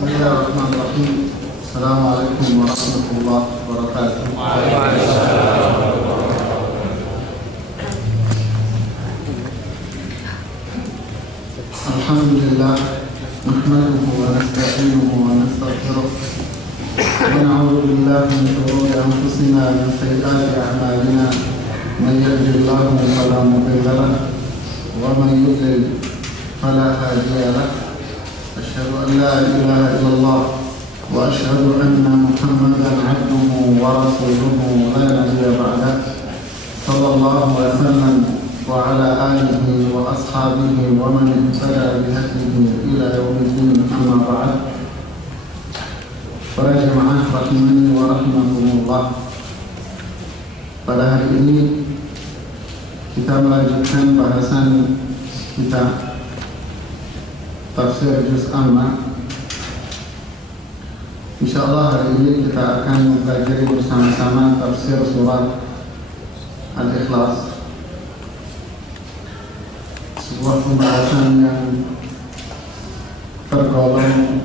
Bismillahirrahmanirrahim. Assalamualaikum warahmatullahi wabarakatuh. Alhamdulillah, nahmaduhu wa nasta'inuhu wa nastaghfiruh wa na'udzu billahi min shururi anfusina wa min sayyiati a'malina. Man yahdihillahu fala mudilla lahu wa man yudlil fala hadiya lahu. Asyhadu an la ilaha illallah wa asyhadu anna Muhammadan 'abduhu wa rasuluhu la nabiyya ba'dah. Sallallahu alaihi wasallam wa ala alihi wa ashabihi wa man ihtada bi hadihi ila yaumiddin, amma ba'd. Para jemaah rahimani wa rahimakumullah. Pada hari ini kita melanjutkan bahasan kita tafsir juz amma. Insyaallah hari ini kita akan mempelajari bersama-sama tafsir surat Al-Ikhlas, sebuah pembahasan yang tergolong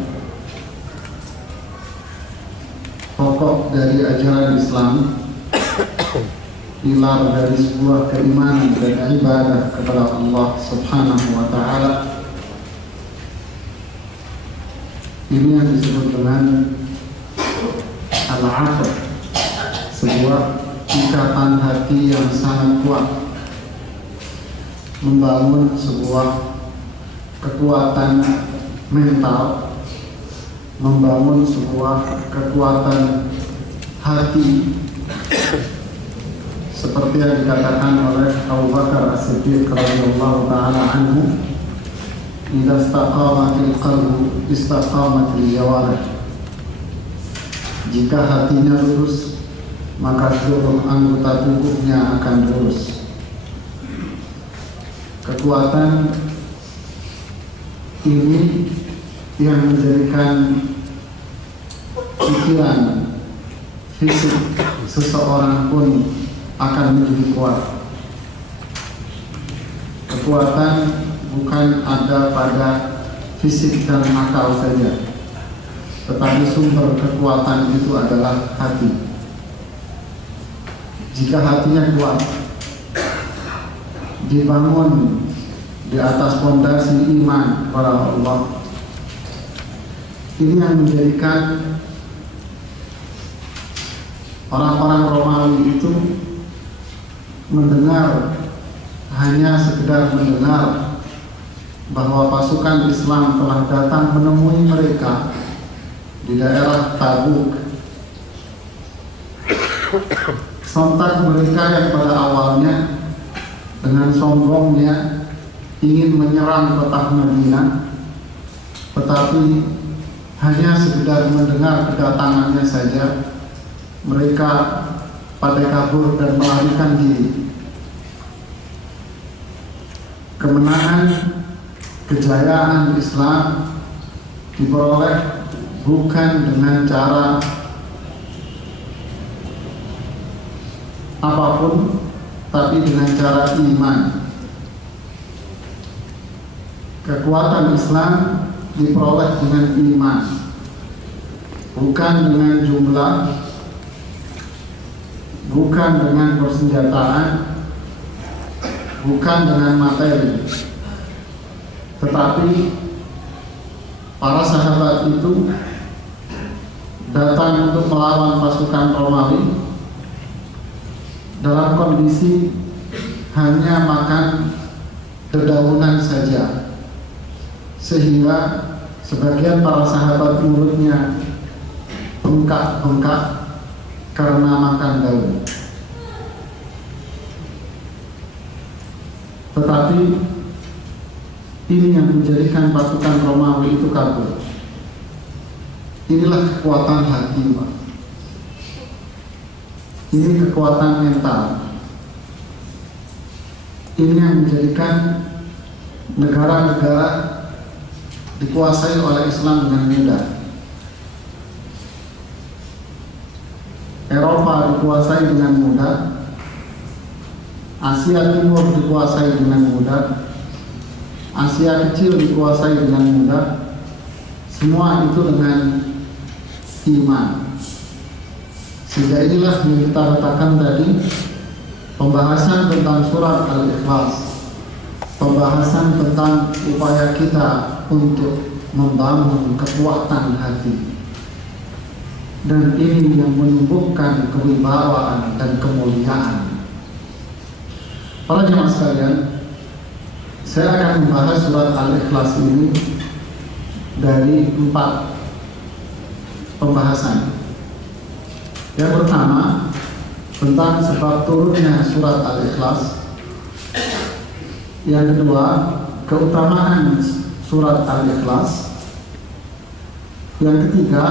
pokok dari ajaran Islam, pilar dari sebuah keimanan dan ibadah kepada Allah Subhanahu wa Ta'ala. Ini yang disebut dengan al-aqd, sebuah ikatan hati yang sangat kuat, membangun sebuah kekuatan mental, membangun sebuah kekuatan hati, seperti yang dikatakan oleh Abu Bakar As-Siddiq radhiyallahu ta'ala anhu, idza istaqamatil qalbu istaqamatil jawarih. Jika hatinya lurus, maka seluruh anggota tubuhnya akan lurus. Kekuatan ini yang menjadikan pikiran, fisik seseorang pun akan menjadi kuat. Kekuatan bukan ada pada fisik dan akal saja, tetapi sumber kekuatan itu adalah hati. Jika hatinya kuat, dibangun di atas fondasi iman kepada Allah, ini yang menjadikan orang-orang Romawi itu mendengar, hanya sekedar mendengar bahwa pasukan Islam telah datang menemui mereka di daerah Tabuk. Sontak mereka yang pada awalnya dengan sombongnya ingin menyerang kota Madinah, tetapi hanya sekedar mendengar kedatangannya saja, mereka pada kabur dan melarikan diri. Kemenangan, kejayaan Islam diperoleh bukan dengan cara apapun, tapi dengan cara iman. Kekuatan Islam diperoleh dengan iman, bukan dengan jumlah, bukan dengan persenjataan, bukan dengan materi. Tetapi para sahabat itu datang untuk melawan pasukan Romawi dalam kondisi hanya makan dedaunan saja, sehingga sebagian para sahabat mulutnya bengkak-bengkak karena makan daun. Tetapi ini yang menjadikan pasukan Romawi itu kabur. Inilah kekuatan hati, Pak. Ini kekuatan mental. Ini yang menjadikan negara-negara dikuasai oleh Islam dengan mudah. Eropa dikuasai dengan mudah, Asia Timur dikuasai dengan mudah, Asia kecil dikuasai dengan mudah, semua itu dengan iman. Sehingga inilah yang kita katakan tadi, pembahasan tentang surat Al-Ikhlas, pembahasan tentang upaya kita untuk membangun kekuatan hati, dan ini yang menumbuhkan kewibawaan dan kemuliaan. Para jemaah sekalian, saya akan membahas surat Al-Ikhlas ini dari 4 pembahasan. Yang pertama, tentang sebab turunnya surat Al-Ikhlas. Yang kedua, keutamaan surat Al-Ikhlas. Yang ketiga,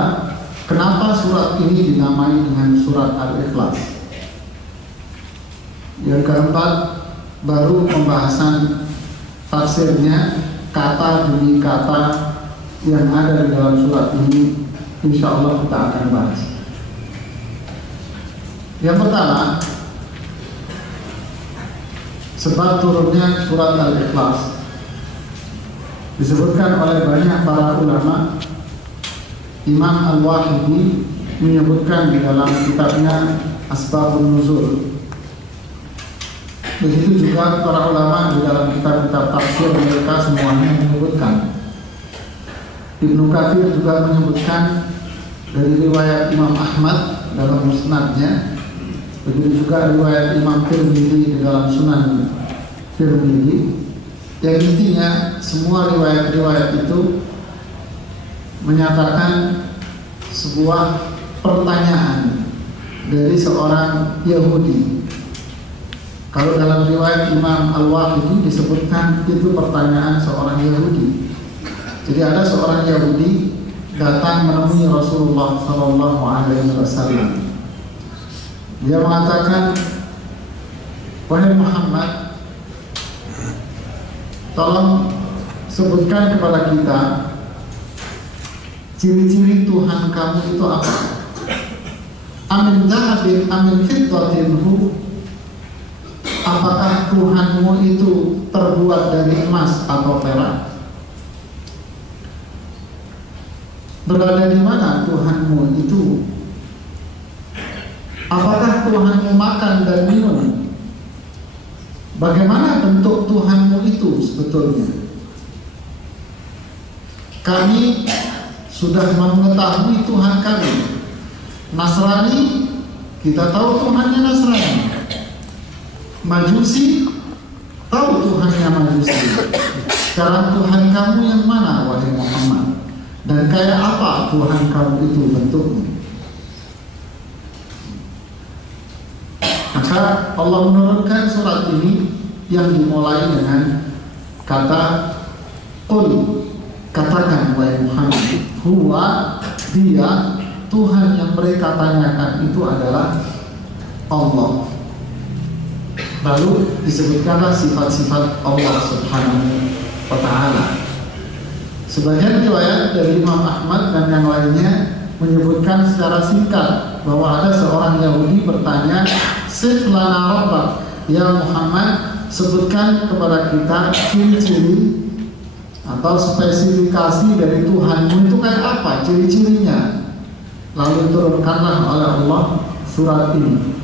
kenapa surat ini dinamai dengan surat Al-Ikhlas. Yang keempat, baru pembahasan tafsirnya, kata demi kata yang ada di dalam surat ini, insya Allah kita akan bahas. Yang pertama, sebab turunnya surat Al-Ikhlas. Disebutkan oleh banyak para ulama. Imam Al-Wahidi menyebutkan di dalam kitabnya Asbabun Nuzul. Begitu juga para ulama di dalam kitab-kitab tafsir mereka semuanya menyebutkan. Ibnu Katsir juga menyebutkan dari riwayat Imam Ahmad dalam musnadnya. Begitu juga riwayat Imam Tirmidzi di dalam Sunan Tirmidzi. Yang intinya semua riwayat-riwayat itu menyatakan sebuah pertanyaan dari seorang Yahudi. Kalau dalam riwayat Imam Al-Wahidi disebutkan itu pertanyaan seorang Yahudi. Jadi ada seorang Yahudi datang menemui Rasulullah SAW. Dia mengatakan, wahai Muhammad, tolong sebutkan kepada kita ciri-ciri Tuhan kamu itu apa? Amin zahabin, amin fiddatinhu. Apakah Tuhanmu itu terbuat dari emas atau perak? Berada di mana Tuhanmu itu? Apakah Tuhanmu makan dan minum? Bagaimana bentuk Tuhanmu itu sebetulnya? Kami sudah mengetahui Tuhan kami. Nasrani, kita tahu Tuhannya Nasrani. Majusi, tahu Tuhannya Majusi. Sekarang Tuhan kamu yang mana, wahai Muhammad? Dan kayak apa Tuhan kamu itu bentuknya? Maka Allah menurunkan surat ini yang dimulai dengan kata Qul, katakan wahai Muhammad, huwa, dia, Tuhan yang mereka tanyakan itu adalah Allah. Lalu disebutkanlah sifat-sifat Allah Subhanahu wa Ta'ala. Sebagian riwayat dari Imam Ahmad dan yang lainnya menyebutkan secara singkat bahwa ada seorang Yahudi bertanya, Sif lana rabbak, ya Muhammad, sebutkan kepada kita ciri-ciri atau spesifikasi dari Tuhanmu itu kayak apa, ciri-cirinya. Lalu turunkanlah oleh Allah surat ini.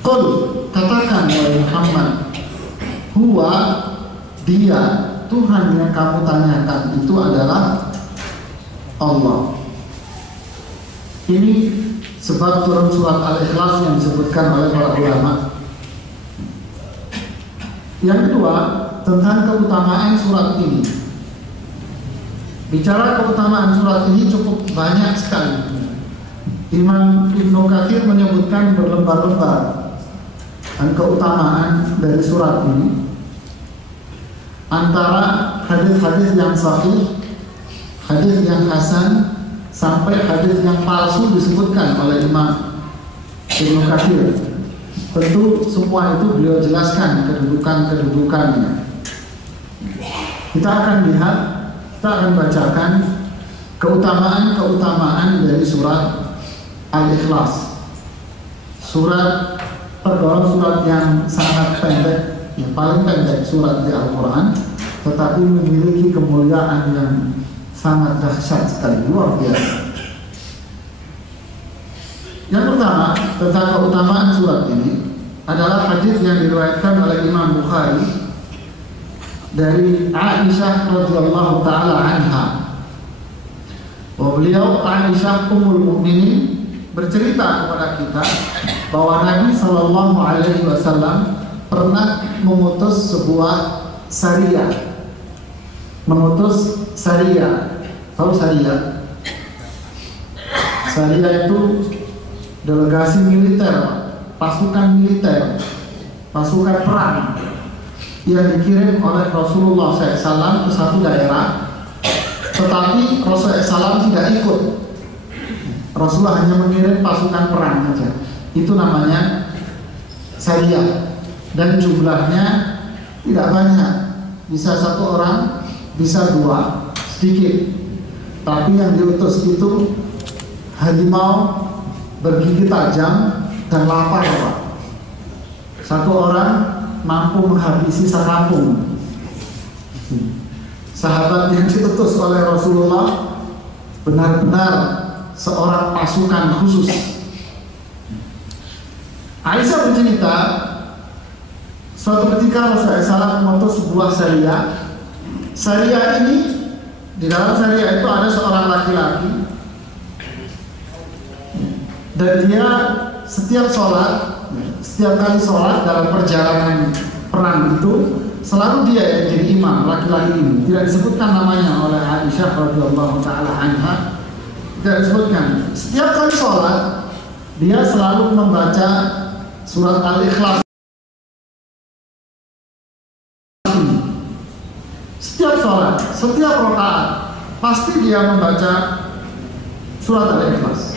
Qul, katakan wahai Muhammad, huwa, dia, Tuhan yang kamu tanyakan itu adalah Allah. Ini sebab turun surat Al-Ikhlas yang disebutkan oleh para ulama. Yang kedua, tentang keutamaan surat ini. Bicara keutamaan surat ini cukup banyak sekali. Imam Ibnu Katsir menyebutkan berlembar-lembar dan keutamaan dari surat ini. Antara hadis-hadis yang sahih, hadis yang hasan, sampai hadis yang palsu disebutkan oleh Imam Ibnu Katsir. Tentu semua itu beliau jelaskan kedudukan-kedudukannya. Kita akan lihat, kita akan bacakan keutamaan-keutamaan dari surat Al-Ikhlas. Surat tergolong surat yang sangat pendek, yang paling pendek surat di Al-Quran, tetapi memiliki kemuliaan yang sangat dahsyat sekali, luar biasa. Yang pertama tentang keutamaan surat ini adalah hadis yang diriwayatkan oleh Imam Bukhari dari Aisyah radhiyallahu taala anha. Beliau Aisyah Ummul Mukminin bercerita kepada kita bahwa Nabi Shallallahu Alaihi Wasallam pernah mengutus sebuah sariyah. Mengutus sariyah. Tahu sariyah? Sariyah itu delegasi militer, pasukan militer, pasukan perang yang dikirim oleh Rasulullah SAW ke satu daerah, tetapi Rasulullah SAW tidak ikut. Rasulullah hanya mengirim pasukan perang saja. Itu namanya sariyah, dan jumlahnya tidak banyak, bisa satu orang, bisa dua, sedikit. Tapi yang diutus itu harimau bergigi tajam dan lapar, Pak. Satu orang mampu menghabisi sekampung. Sahabat yang diutus oleh Rasulullah benar-benar seorang pasukan khusus. Aisyah bercerita, suatu ketika Rasulullah SAW mengutus sebuah sariyah. Sariyah ini, di dalam sariyah itu ada seorang laki-laki, dan dia setiap kali sholat dalam perjalanan perang itu selalu dia yang jadi imam. Laki-laki ini tidak disebutkan namanya oleh Aisyah radhiyallahu taala anha, tidak disebutkan. Setiap kali sholat dia selalu membaca surat Al-Ikhlas. Setiap sholat, setiap rakaat pasti dia membaca surat Al-Ikhlas.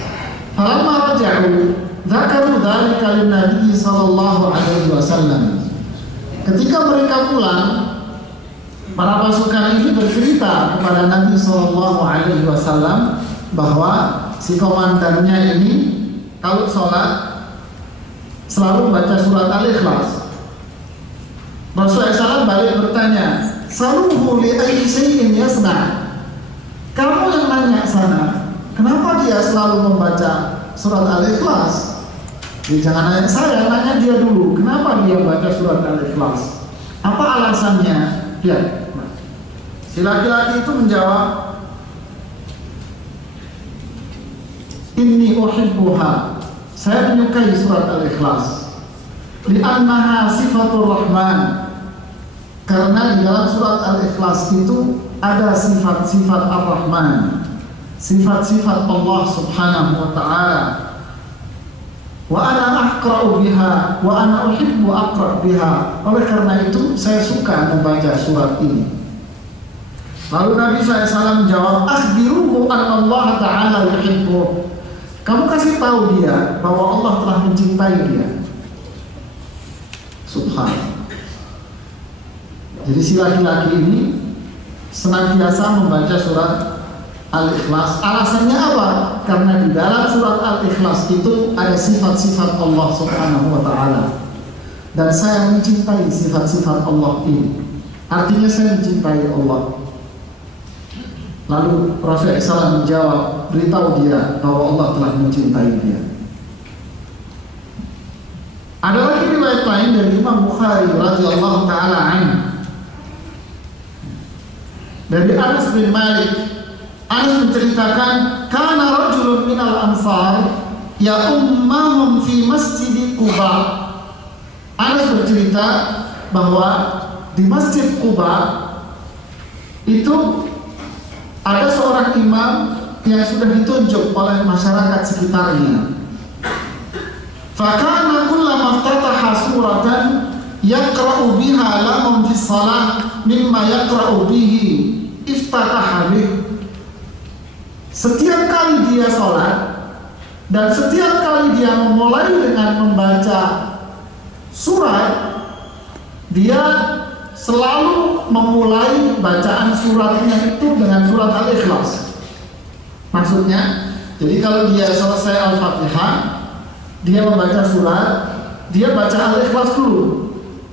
Falamma raja'u dzakaru dzalika lin-nabi sallallahu alaihi wasallam. Ketika mereka pulang, para pasukan ini bercerita kepada Nabi sallallahu alaihi wasallam bahwa si komandannya ini kalau sholat selalu baca surat Al-Ikhlas. Rasulullah SAW balik bertanya, "Saluhu li ayyi shay'in yasna?" Kamu yang nanya sana, kenapa dia selalu membaca surat Al-Ikhlas? Jadi jangan nanya saya, nanya dia dulu. Kenapa dia baca surat Al-Ikhlas? Apa alasannya? Lihat. Si laki-laki itu menjawab, "Inni uhibbuha." Saya menyukai surat Al-Ikhlas. Li'annaha sifatur Rahman. Karena di dalam surat Al-Ikhlas itu ada sifat-sifat Ar-Rahman, sifat-sifat Allah Subhanahu wa ta'ala. Wa ana aqra'u biha wa ana uhibbu aqra' biha. Oleh karena itu saya suka membaca surat ini. Lalu Nabi SAW menjawab, "Akhbiruhu anna Allah ta'ala yuhibbu." Kamu kasih tahu dia bahwa Allah telah mencintai dia. Subhanallah. Jadi si laki-laki ini senantiasa membaca surat Al-Ikhlas. Alasannya apa? Karena di dalam surat Al-Ikhlas itu ada sifat-sifat Allah Subhanahu wa ta'ala. Dan saya mencintai sifat-sifat Allah ini. Artinya saya mencintai Allah. Lalu Rasulullah SAW menjawab, beritahu dia bahwa Allah telah mencintai dia. Ada lagi riwayat lain dari Imam Bukhari radhiyallahu taala anhu, dari Anas bin Malik. Anas menceritakan, kana rajulun minal ansar ya ummahum fi masjid Quba. Anas bercerita bahwa di Masjid Quba itu ada seorang imam yang sudah ditunjuk oleh masyarakat sekitarnya. Fakana kullama iftataha suratan yaqra'u biha lahum fi shalah mimma yaqra'u bihi iftataha bih. Setiap kali dia sholat dan setiap kali dia memulai dengan membaca surat, dia selalu memulai bacaan suratnya itu dengan surat Al-Ikhlas. Maksudnya, jadi kalau dia selesai Al-Fatihah, dia membaca surat, dia baca Al-Ikhlas dulu.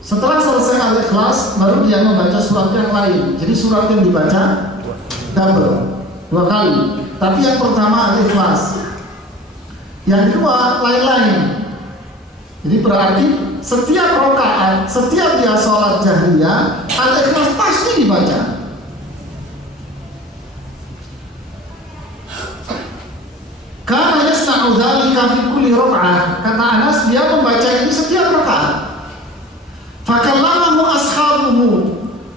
Setelah selesai Al-Ikhlas, baru dia membaca surat yang lain. Jadi surat yang dibaca double. 2 kali. Tapi yang pertama Al-Ikhlas, yang kedua lain-lain. Jadi berarti setiap rakaat, setiap dia sholat jahriyah, Al-Ikhlas pasti dibaca. Karena yasna'u dzalika fi kulli raka'ah. Kata Anas, dia membaca ini setiap rakaat. Fakallamahu ashabuhu.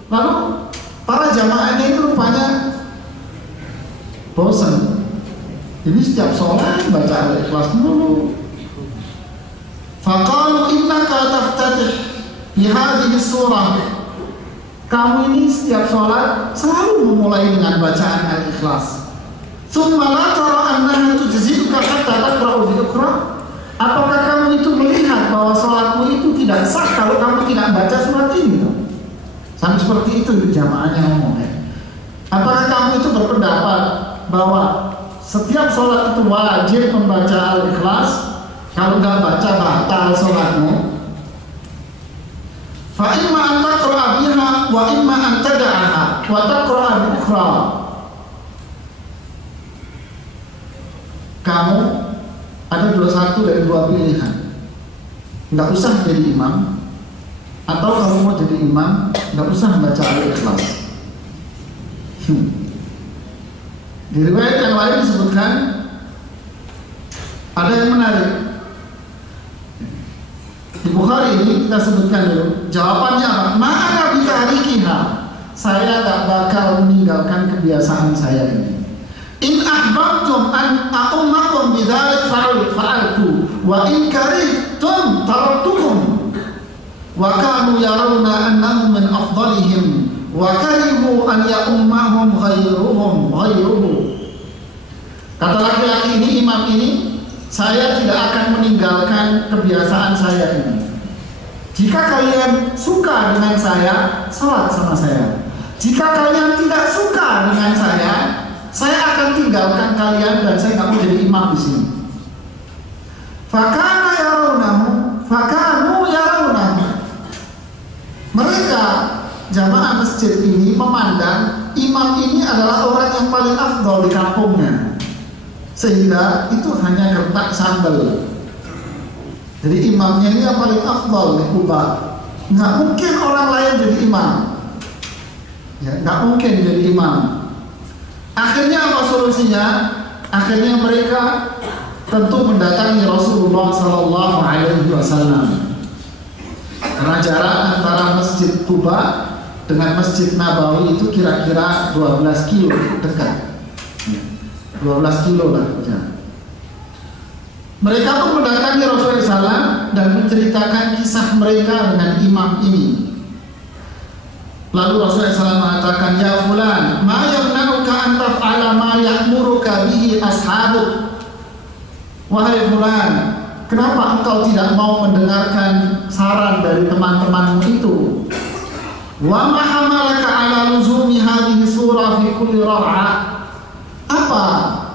Lalu para jamaahnya itu rupanya bosan. Ini setiap sholat baca Al-Ikhlas dulu. Faqalu innaka taftatih bi hadhihi surah. Kamu ini setiap sholat selalu memulai dengan bacaan Al-Ikhlas. Tsumma la tara annaha tujzi'uka hatta taqra'u bi ukhra. Apakah kamu itu melihat bahwa sholatmu itu tidak sah kalau kamu tidak baca surat ini? Sampai seperti itu jamaahnya ngomong. Apakah kamu itu berpendapat bahwa setiap sholat itu wajib membaca Al-Ikhlas? Kalau nggak baca batal sholatmu. Fa imma an taqra'a biha wa imma an tada'aha wa taqra'a bi ukhra. Kamu ada satu dari 2 pilihan. Nggak usah jadi imam, atau kamu mau jadi imam, nggak usah baca Al-Ikhlas. Di riwayat yang lain disebutkan ada yang menarik. Di Bukhari ini kita sebutkan dulu jawabannya apa? Ma'ana bitarikiha. Saya nggak bakal meninggalkan kebiasaan saya ini. In ahbabtum an a'ummakum bidzalik fa'altu wa in karihtum taraktukum. Wa kanu yarawna annahum min afdalihim wa karihu an ya'ummahum ghayruhu. Kata laki-laki ini, imam ini, saya tidak akan meninggalkan kebiasaan saya ini. Jika kalian suka dengan saya, salat sama saya. Jika kalian tidak suka dengan saya akan tinggalkan kalian dan saya nggak mau jadi imam di sini. Fakanu yarawnahu. Mereka jamaah masjid ini memandang imam ini adalah orang yang paling afdal di kampungnya, sehingga itu hanya gertak sambal. Jadi imamnya ini yang paling afdal di Kuba. Nggak mungkin orang lain jadi imam. Ya, nggak mungkin jadi imam. Akhirnya apa solusinya? Akhirnya mereka tentu mendatangi Rasulullah Sallallahu Alaihi Wasallam. Karena jarak antara Masjid Quba dengan Masjid Nabawi itu kira-kira 12 kilo dekat. 12 kilo lah. Mereka pun mendatangi Rasulullah SAW dan menceritakan kisah mereka dengan imam ini. Lalu Rasulullah SAW mengatakan, ya fulan, ma yamna'uka an taf'ala ma ya'muruka bihi ashabuk. Wahai fulan, kenapa engkau tidak mau mendengarkan saran dari teman-temanmu itu? Wa ma hamalaka ala luzumi hadhihi surah fi kulli ra'ah. Apa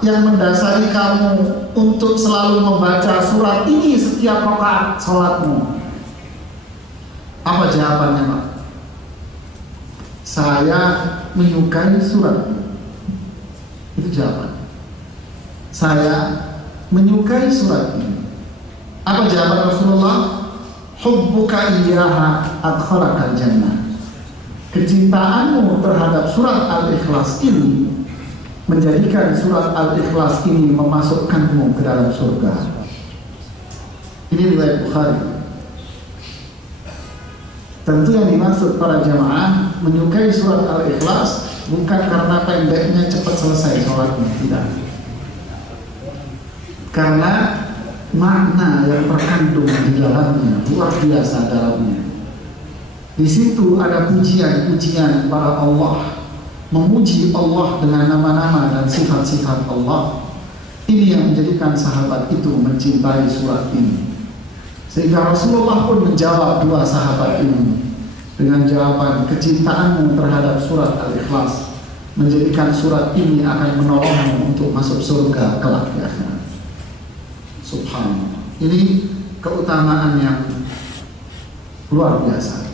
yang mendasari kamu untuk selalu membaca surat ini setiap rakaat salatmu? Apa jawabannya, Pak? Saya menyukai surat. Itu jawaban. Saya menyukai surat ini. Apa jawaban Rasulullah? Hubbuka iyyaha adkhalakal jannah. Kecintaanmu terhadap surat Al-Ikhlas ini menjadikan surat Al-Ikhlas ini memasukkanmu ke dalam surga. Ini riwayat Bukhari. Tentu yang dimaksud para jamaah menyukai surat Al-Ikhlas bukan karena pendeknya cepat selesai sholatnya, tidak. Karena makna yang terkandung di dalamnya luar biasa dalamnya. Di situ ada pujian-pujian para Allah, memuji Allah dengan nama-nama dan sifat-sifat Allah. Ini yang menjadikan sahabat itu mencintai surat ini. Sehingga Rasulullah pun menjawab 2 sahabat ini dengan jawaban, kecintaanmu terhadap surat Al-Ikhlas menjadikan surat ini akan menolongmu untuk masuk surga kelak di akhirat. Subhanallah. Ini keutamaan yang luar biasa.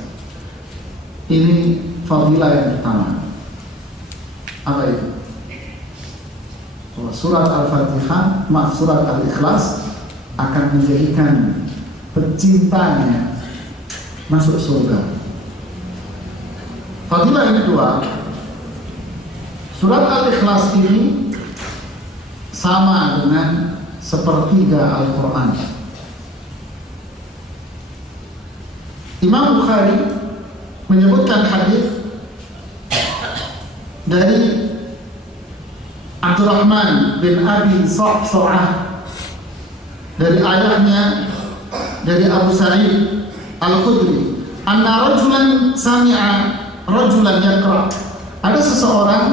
Ini fadilah yang pertama. Apa itu? bahwa surat Al-Fatihah, surat Al-Ikhlas akan menjadikan pecintanya masuk surga. Fadilah yang kedua, surat Al-Ikhlas ini sama dengan sepertiga Al-Quran. Imam Bukhari menyebutkan hadis dari Abdurrahman bin Abi Sa'sa'ah dari ayahnya, dari Abu Sa'id Al-Khudri, anna rajulan sami'a rajulan yaqra. Ada seseorang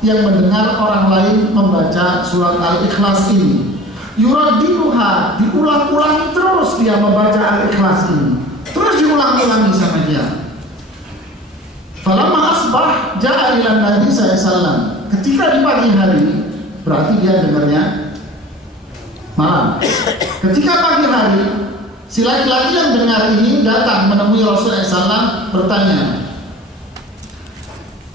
yang mendengar orang lain membaca surat Al-Ikhlas ini. Yuraddiduha, diulang-ulangi terus dia membaca Al-Ikhlas ini. Terus diulang-ulangi sama dia. Falamma asbah ja'a ila Nabi sallallahu alaihi wasallam. Ketika di pagi hari, berarti dia dengarnya malam. Ketika pagi hari, si laki-laki yang dengar ini datang menemui Rasulullah SAW bertanya.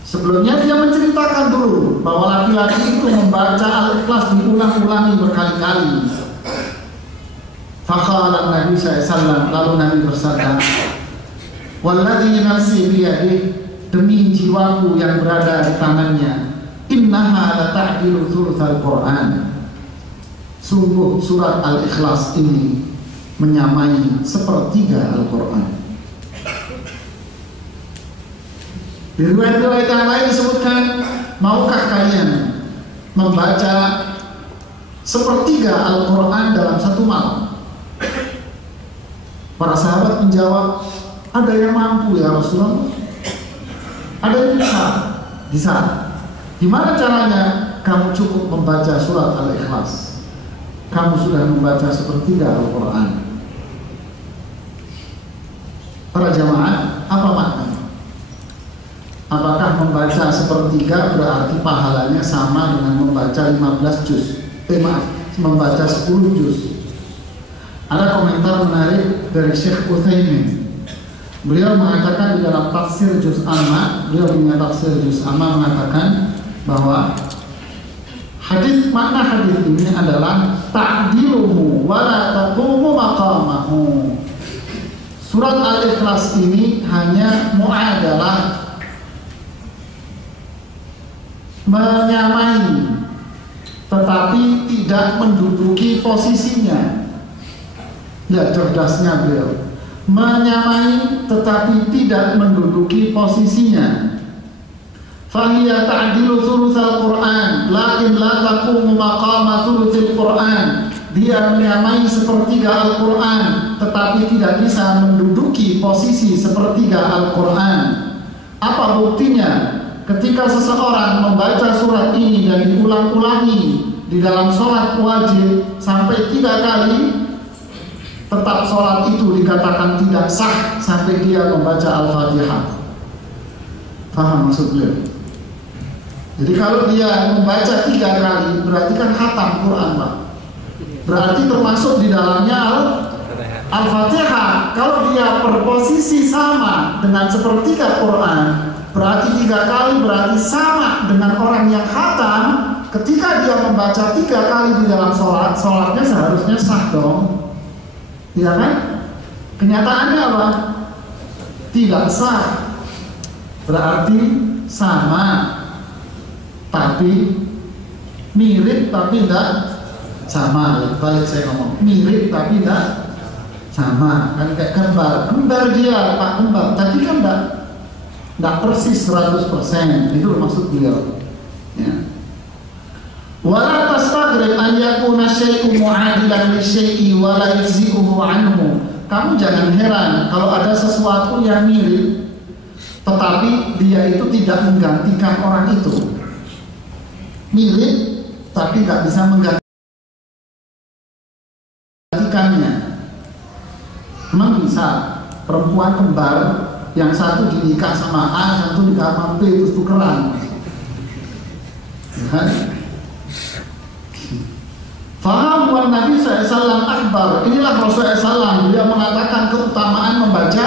Sebelumnya dia menceritakan dulu bahwa laki-laki itu membaca Al-Ikhlas diulang-ulangi berkali-kali. Faqala Nabi SAW, lalu Nabi bersabda, walladzi nafsi biyadihi, demi jiwaku yang berada di tangannya, innaha la ta'dilu thulutsal Qur'an. Sungguh surat Al-Ikhlas ini menyamai sepertiga Al-Quran. Di riwayat-riwayat yang lain disebutkan, maukah kalian membaca sepertiga Al-Quran dalam satu malam? Para sahabat menjawab, ada yang mampu ya Rasulullah, ada yang bisa. Gimana caranya? Kamu cukup membaca surat Al-Ikhlas, kamu sudah membaca sepertiga Al-Quran. Para jamaah, apa maknanya? Apakah membaca sepertiga berarti pahalanya sama dengan membaca 15 juz? Membaca 10 juz. Ada komentar menarik dari Syekh Utsaimin. Beliau mengatakan di dalam tafsir Juz Amma, beliau punya tafsir Juz Amma mengatakan bahwa makna hadis ini adalah ta'diluhu wa la taqumu maqamahu. Surat Al-Ikhlas ini hanya mu'adalah, menyamai, tetapi tidak menduduki posisinya. Ya, cerdasnya beliau, menyamai tetapi tidak menduduki posisinya. Fahiya ta'dilu thulutsal Qur'an, lakin la taqumu maqama thulutsil Qur'an. Dia menyamai sepertiga Al-Quran, tetapi tidak bisa menduduki posisi sepertiga Al-Quran. Apa buktinya? Ketika seseorang membaca surat ini dan diulang-ulangi di dalam sholat wajib sampai 3 kali, tetap sholat itu dikatakan tidak sah sampai dia membaca Al-Fatihah. Paham maksud beliau? Jadi kalau dia membaca 3 kali, berarti kan khatam Quran, Pak. Berarti termasuk di dalamnya Al-Fatihah. Kalau dia berposisi sama dengan sepertiga Quran, berarti 3 kali berarti sama dengan orang yang khatam. Ketika dia membaca 3 kali di dalam sholat, sholatnya seharusnya sah dong. Iya kan? Kenyataannya apa? Tidak sah. Berarti sama, tapi mirip tapi tidak sama. Balik saya ngomong, mirip tapi tidak sama. Kan kayak kembar, kembar dia Pak, kembar. Tapi kan tidak persis 100%. Itu maksud beliau. Ya. Wala tastaghrib an yakuna syai'un mu'adilan li syai'i wa la yajzi'uhu anhu. Kamu jangan heran kalau ada sesuatu yang mirip tetapi dia itu tidak menggantikan orang itu. Mirip tapi tidak bisa menggantikannya. Memang bisa perempuan kembar yang satu dinikah sama A, satu nikah sama B, terus tukeran. Ya kan? Faham wa Nabi SAW akbar. Inilah Rasulullah SAW, beliau mengatakan keutamaan membaca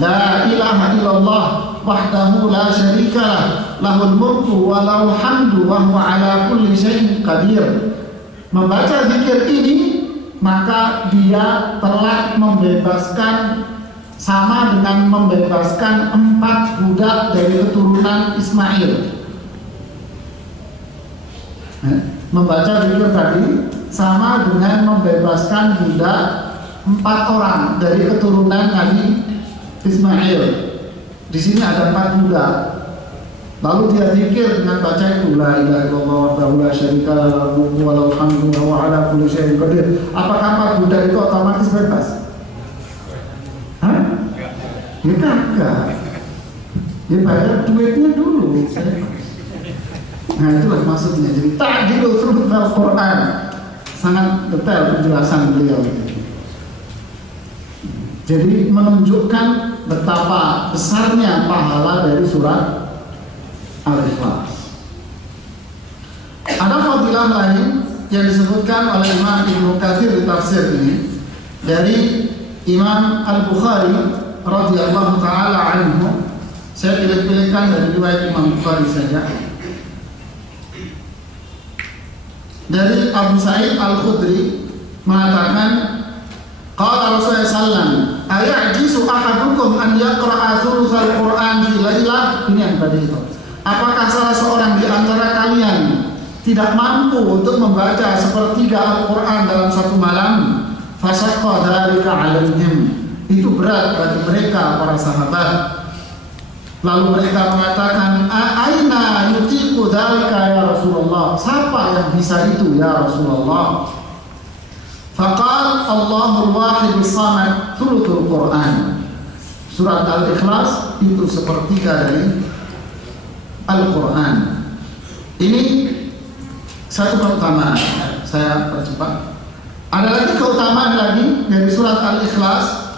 La ilaha illallah wahdahu la syarikalah lahul mulku wa lahul hamdu wa huwa ala kulli syai'in qadir. Membaca zikir ini maka dia telah membebaskan, sama dengan membebaskan 4 budak dari keturunan Ismail. Membaca zikir tadi sama dengan membebaskan budak 4 orang dari keturunan Nabi Ismail. Di sini ada 4 budak. Lalu dia zikir dengan baca itu la ilaha illallah wahdahu la syarika lahu mulku wa lahul hamdu wa huwa ala kulli syai'in qadir. Apakah 4 budak itu otomatis bebas? Hah? Ya kagak. Ya bayar duitnya dulu. Nah itulah maksudnya. Jadi ta'dilul thuluth Al-Quran. Sangat detail penjelasan beliau. Jadi menunjukkan betapa besarnya pahala dari surat Al-Ikhlas. Ada fadilah lain yang disebutkan oleh Imam Ibnu Katsir di tafsir ini dari Imam Al-Bukhari radhiyallahu taala anhu. Saya pilih-pilihkan dari riwayat Imam Bukhari saja. Dari Abu Sa'id Al-Khudri mengatakan, qala Rasulullah sallallahu ayajisu ahadukum an yaqra'a thulutsal Qur'an fi lailah. Ini yang tadi itu. Apakah salah seorang di antara kalian tidak mampu untuk membaca sepertiga Al-Quran dalam satu malam? Fasaqqa dzalika 'alaihim. Itu berat bagi mereka para sahabat. Lalu mereka mengatakan, aina yutiqu dzalika ya Rasulullah? Siapa yang bisa itu ya Rasulullah? Faqal Allahul wahidus samad thuluthul Quran. Surat Al-Ikhlas itu sepertiga dari Al-Quran. Ini satu keutamaan. Saya percepat. Ada lagi keutamaan lagi dari surat Al-Ikhlas,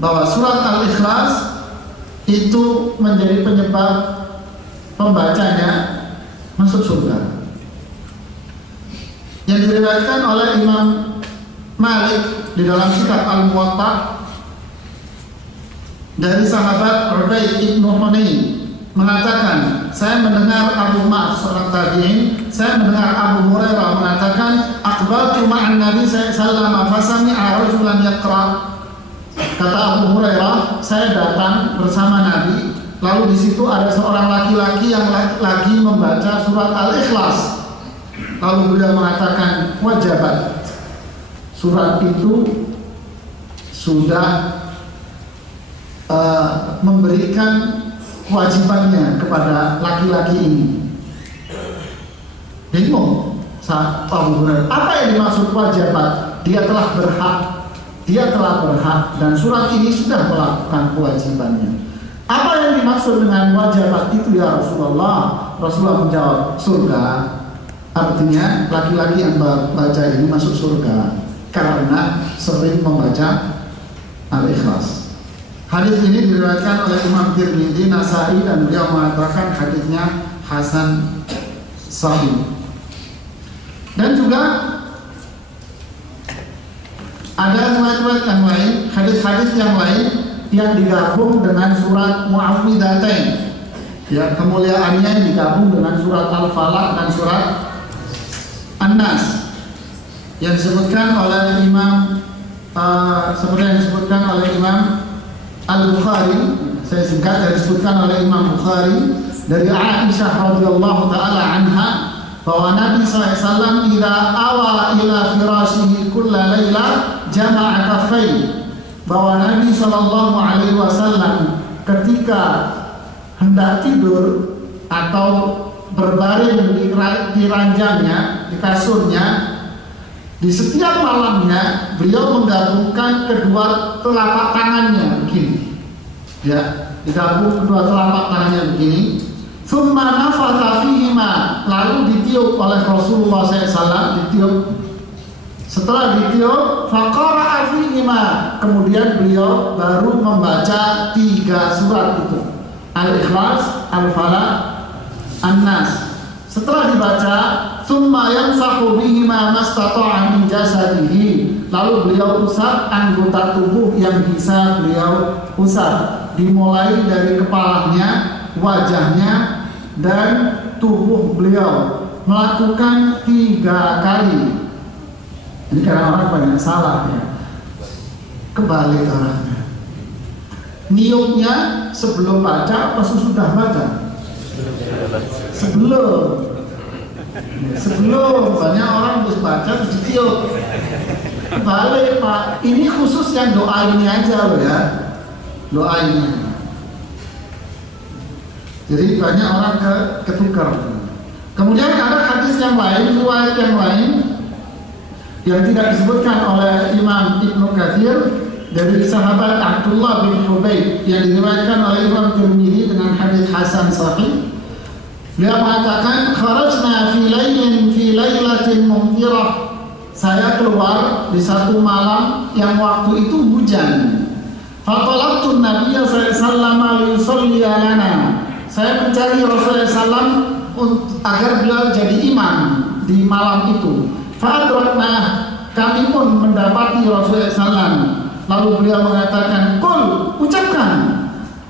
bahwa surat Al-Ikhlas itu menjadi penyebab pembacanya masuk surga. Yang diriwayatkan oleh Imam Malik di dalam kitab Al-Muwatta dari sahabat Ubaid ibn Hunain mengatakan, saya mendengar seorang tabi'in, saya mendengar Abu Hurairah mengatakan, aqbaltu ma'an Nabi sallallahu alaihi wasallam fasami'a rajulan yaqra. Kata Abu Hurairah, saya datang bersama Nabi, lalu di situ ada seorang laki-laki yang lagi membaca surat Al-Ikhlas. Lalu beliau mengatakan, wajabat. Surat itu sudah memberikan kewajibannya kepada laki-laki ini. Bingung saat Abu Hurairah, apa yang dimaksud wajibat? Dia telah berhak dan surat ini sudah melakukan kewajibannya. Apa yang dimaksud dengan wajibat itu ya Rasulullah? Rasulullah menjawab, surga. Artinya laki-laki yang baca ini masuk surga karena sering membaca Al-Ikhlas. Hadis ini diriwayatkan oleh Imam Tirmidzi, Nasa'i, dan beliau mengatakan hadisnya hasan sahih. Dan juga ada riwayat-riwayat yang lain, hadis-hadis yang lain yang digabung dengan surat Mu'awwidzatain. Ya, kemuliaannya digabung dengan surat Al-Falaq dan surat An-Nas. Yang disebutkan oleh Imam seperti yang disebutkan oleh Imam Al-Bukhari, saya singkat, yang disebutkan oleh Imam Bukhari dari Aisyah radhiyallahu taala anha, bahwa Nabi SAW idza awa ila firashihi kulla laila jama'a kaffai. Bahwa Nabi SAW ketika hendak tidur atau berbaring di ranjangnya, di kasurnya, di setiap malamnya beliau menggabungkan kedua telapak tangannya begini, ya, digabung kedua telapak tangannya begini. Tsumma nafatha fihima, lalu ditiup oleh Rasulullah SAW, ditiup. Setelah ditiup, faqara'a fihima, kemudian beliau baru membaca 3 surat itu, Al-Ikhlas, Al-Falaq, An-Nas. Setelah dibaca, summa yamsahu bihima mastata'a min jasadihi, lalu beliau usap anggota tubuh yang bisa beliau usap, dimulai dari kepalanya, wajahnya, dan tubuh beliau melakukan 3 kali. Ini karena orang banyak salah ya, kebalik orangnya. Niatnya sebelum baca apa sesudah baca? Sebelum banyak orang terus baca terus tiup. Balik Pak, ini khusus yang doa ini aja loh ya, doa ini. Jadi banyak orang ketukar. Kemudian ada hadis yang lain, riwayat yang lain yang tidak disebutkan oleh Imam Ibnu Katsir dari sahabat Abdullah bin Hubayb yang diriwayatkan oleh Imam Tirmidzi dengan hadis hasan sahih. Dia mengatakan, kharajna fi lailatin mumtirah. Saya keluar di satu malam yang waktu itu hujan. Fatalabtu Nabiyya sallallahu alaihi wasallam liyusalli lana. Saya mencari Rasulullah SAW agar beliau jadi imam di malam itu. Fa'adrakna, kami pun mendapati Rasulullah SAW. Lalu beliau mengatakan, "Qul, ucapkan."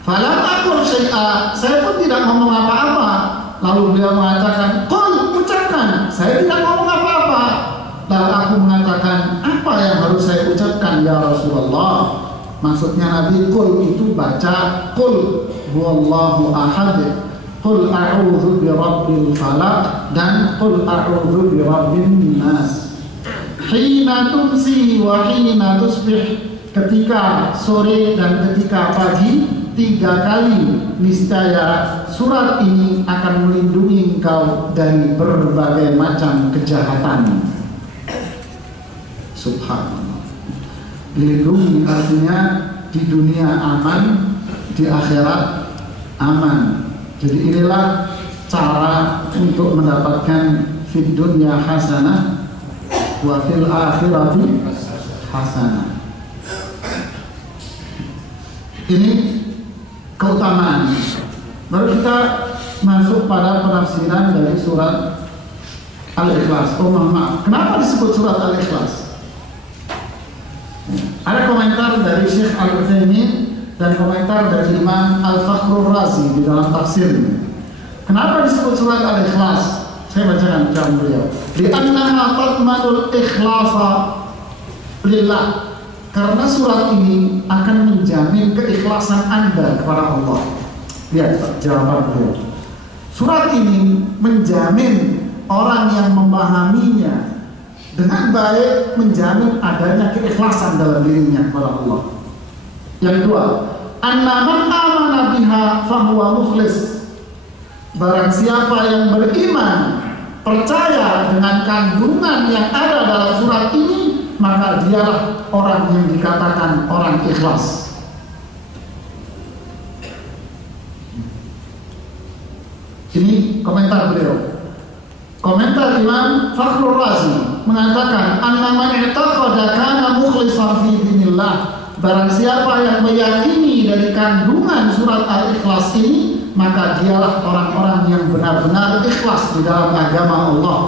Falam aqul syai'a, saya pun tidak ngomong apa-apa. Lalu beliau mengatakan, "Qul, ucapkan." Saya tidak ngomong apa-apa. Lalu aku mengatakan, apa yang harus saya ucapkan ya Rasulullah? Maksudnya Nabi, qul itu baca qul huwallahu ahad, qul a'udzu birabbil falaq, dan qul a'udzu birabbin nas. Hina tumsi wa hina tusbih, ketika sore dan ketika pagi 3 kali. Niscaya surat ini akan melindungi engkau dari berbagai macam kejahatan. Subhanallah. Dilindungi artinya di dunia aman, di akhirat aman. Jadi inilah cara untuk mendapatkan fid dunya hasanah wa fil akhirati hasanah. Ini keutamaan. Baru kita masuk pada penafsiran dari surat Al-Ikhlas. Oh maaf, kenapa disebut surat Al-Ikhlas? Ada komentar dari Syekh Al-Utsaimin dan komentar dari Imam Al-Fakhrur Razi di dalam tafsirnya. Kenapa disebut surat Al-Ikhlas? Saya bacakan ucapan beliau. Li'annaha tatmanul ikhlasa lillah. Karena surat ini akan menjamin keikhlasan Anda kepada Allah. Lihat jawaban beliau. Surat ini menjamin orang yang memahaminya dengan baik, menjamin adanya keikhlasan dalam dirinya kepada Allah. Yang kedua, anna man amana biha fahuwa mukhlis. Barang siapa yang beriman, percaya dengan kandungan yang ada dalam surat ini, maka dialah orang yang dikatakan orang ikhlas. Ini komentar beliau. Komentar Imam Fakhrur Razi mengatakan, anna man i'taqada kana mukhlishan fi dinillah. Barang siapa yang meyakini dari kandungan surat Al-Ikhlas ini, maka dialah orang-orang yang benar-benar ikhlas di dalam agama Allah.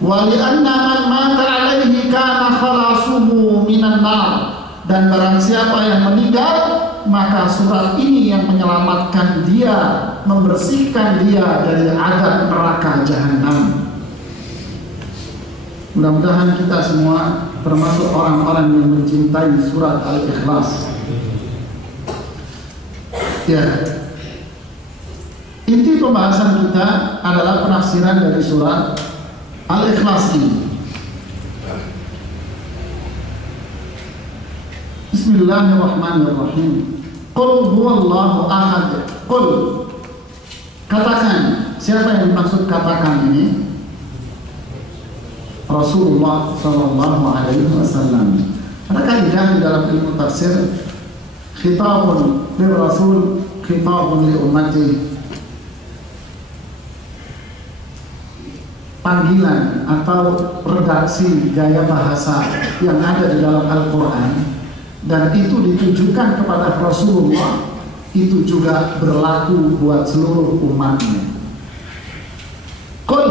Wa li'anna man mata 'alaihi kana khalasuhu minan nar. Dan barang siapa yang meninggal, maka surat ini yang menyelamatkan dia, membersihkan dia dari azab neraka jahanam. Mudah-mudahan kita semua termasuk orang-orang yang mencintai surat Al-Ikhlas. Ya. Inti pembahasan kita adalah penafsiran dari surat Al-Ikhlas ini. Bismillahirrahmanirrahim. Qul huwallahu ahad. Qul, katakan. Siapa yang dimaksud katakan ini? Rasulullah sallallahu alaihi wasallam. Ada kaidah di dalam ilmu tafsir, khitabun lil rasul, khitabun li ummati. Panggilan atau redaksi gaya bahasa yang ada di dalam Al-Quran dan itu ditujukan kepada Rasulullah, itu juga berlaku buat seluruh umatnya. Qul,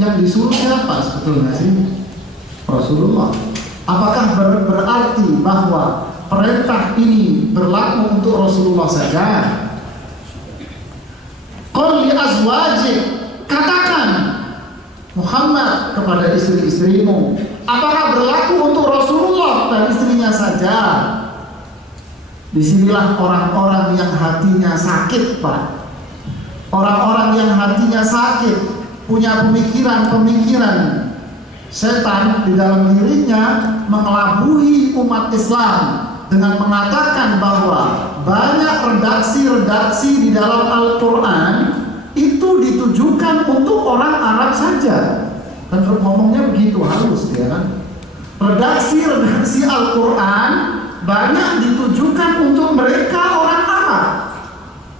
yang disuruh siapa sebetulnya sih? Rasulullah. Apakah berarti bahwa perintah ini berlaku untuk Rasulullah saja? Qul li azwajik, katakan Muhammad kepada istri-istrimu. Apakah berlaku untuk Rasulullah dan istrinya saja? Disinilah orang-orang yang hatinya sakit, Pak. Orang-orang yang hatinya sakit, punya pemikiran-pemikiran setan di dalam dirinya, mengelabui umat Islam dengan mengatakan bahwa banyak redaksi-redaksi di dalam Al-Quran itu ditujukan untuk orang Arab saja. Dan ngomongnya begitu halus, ya kan? Redaksi-redaksi Al-Quran banyak ditujukan untuk mereka orang Arab.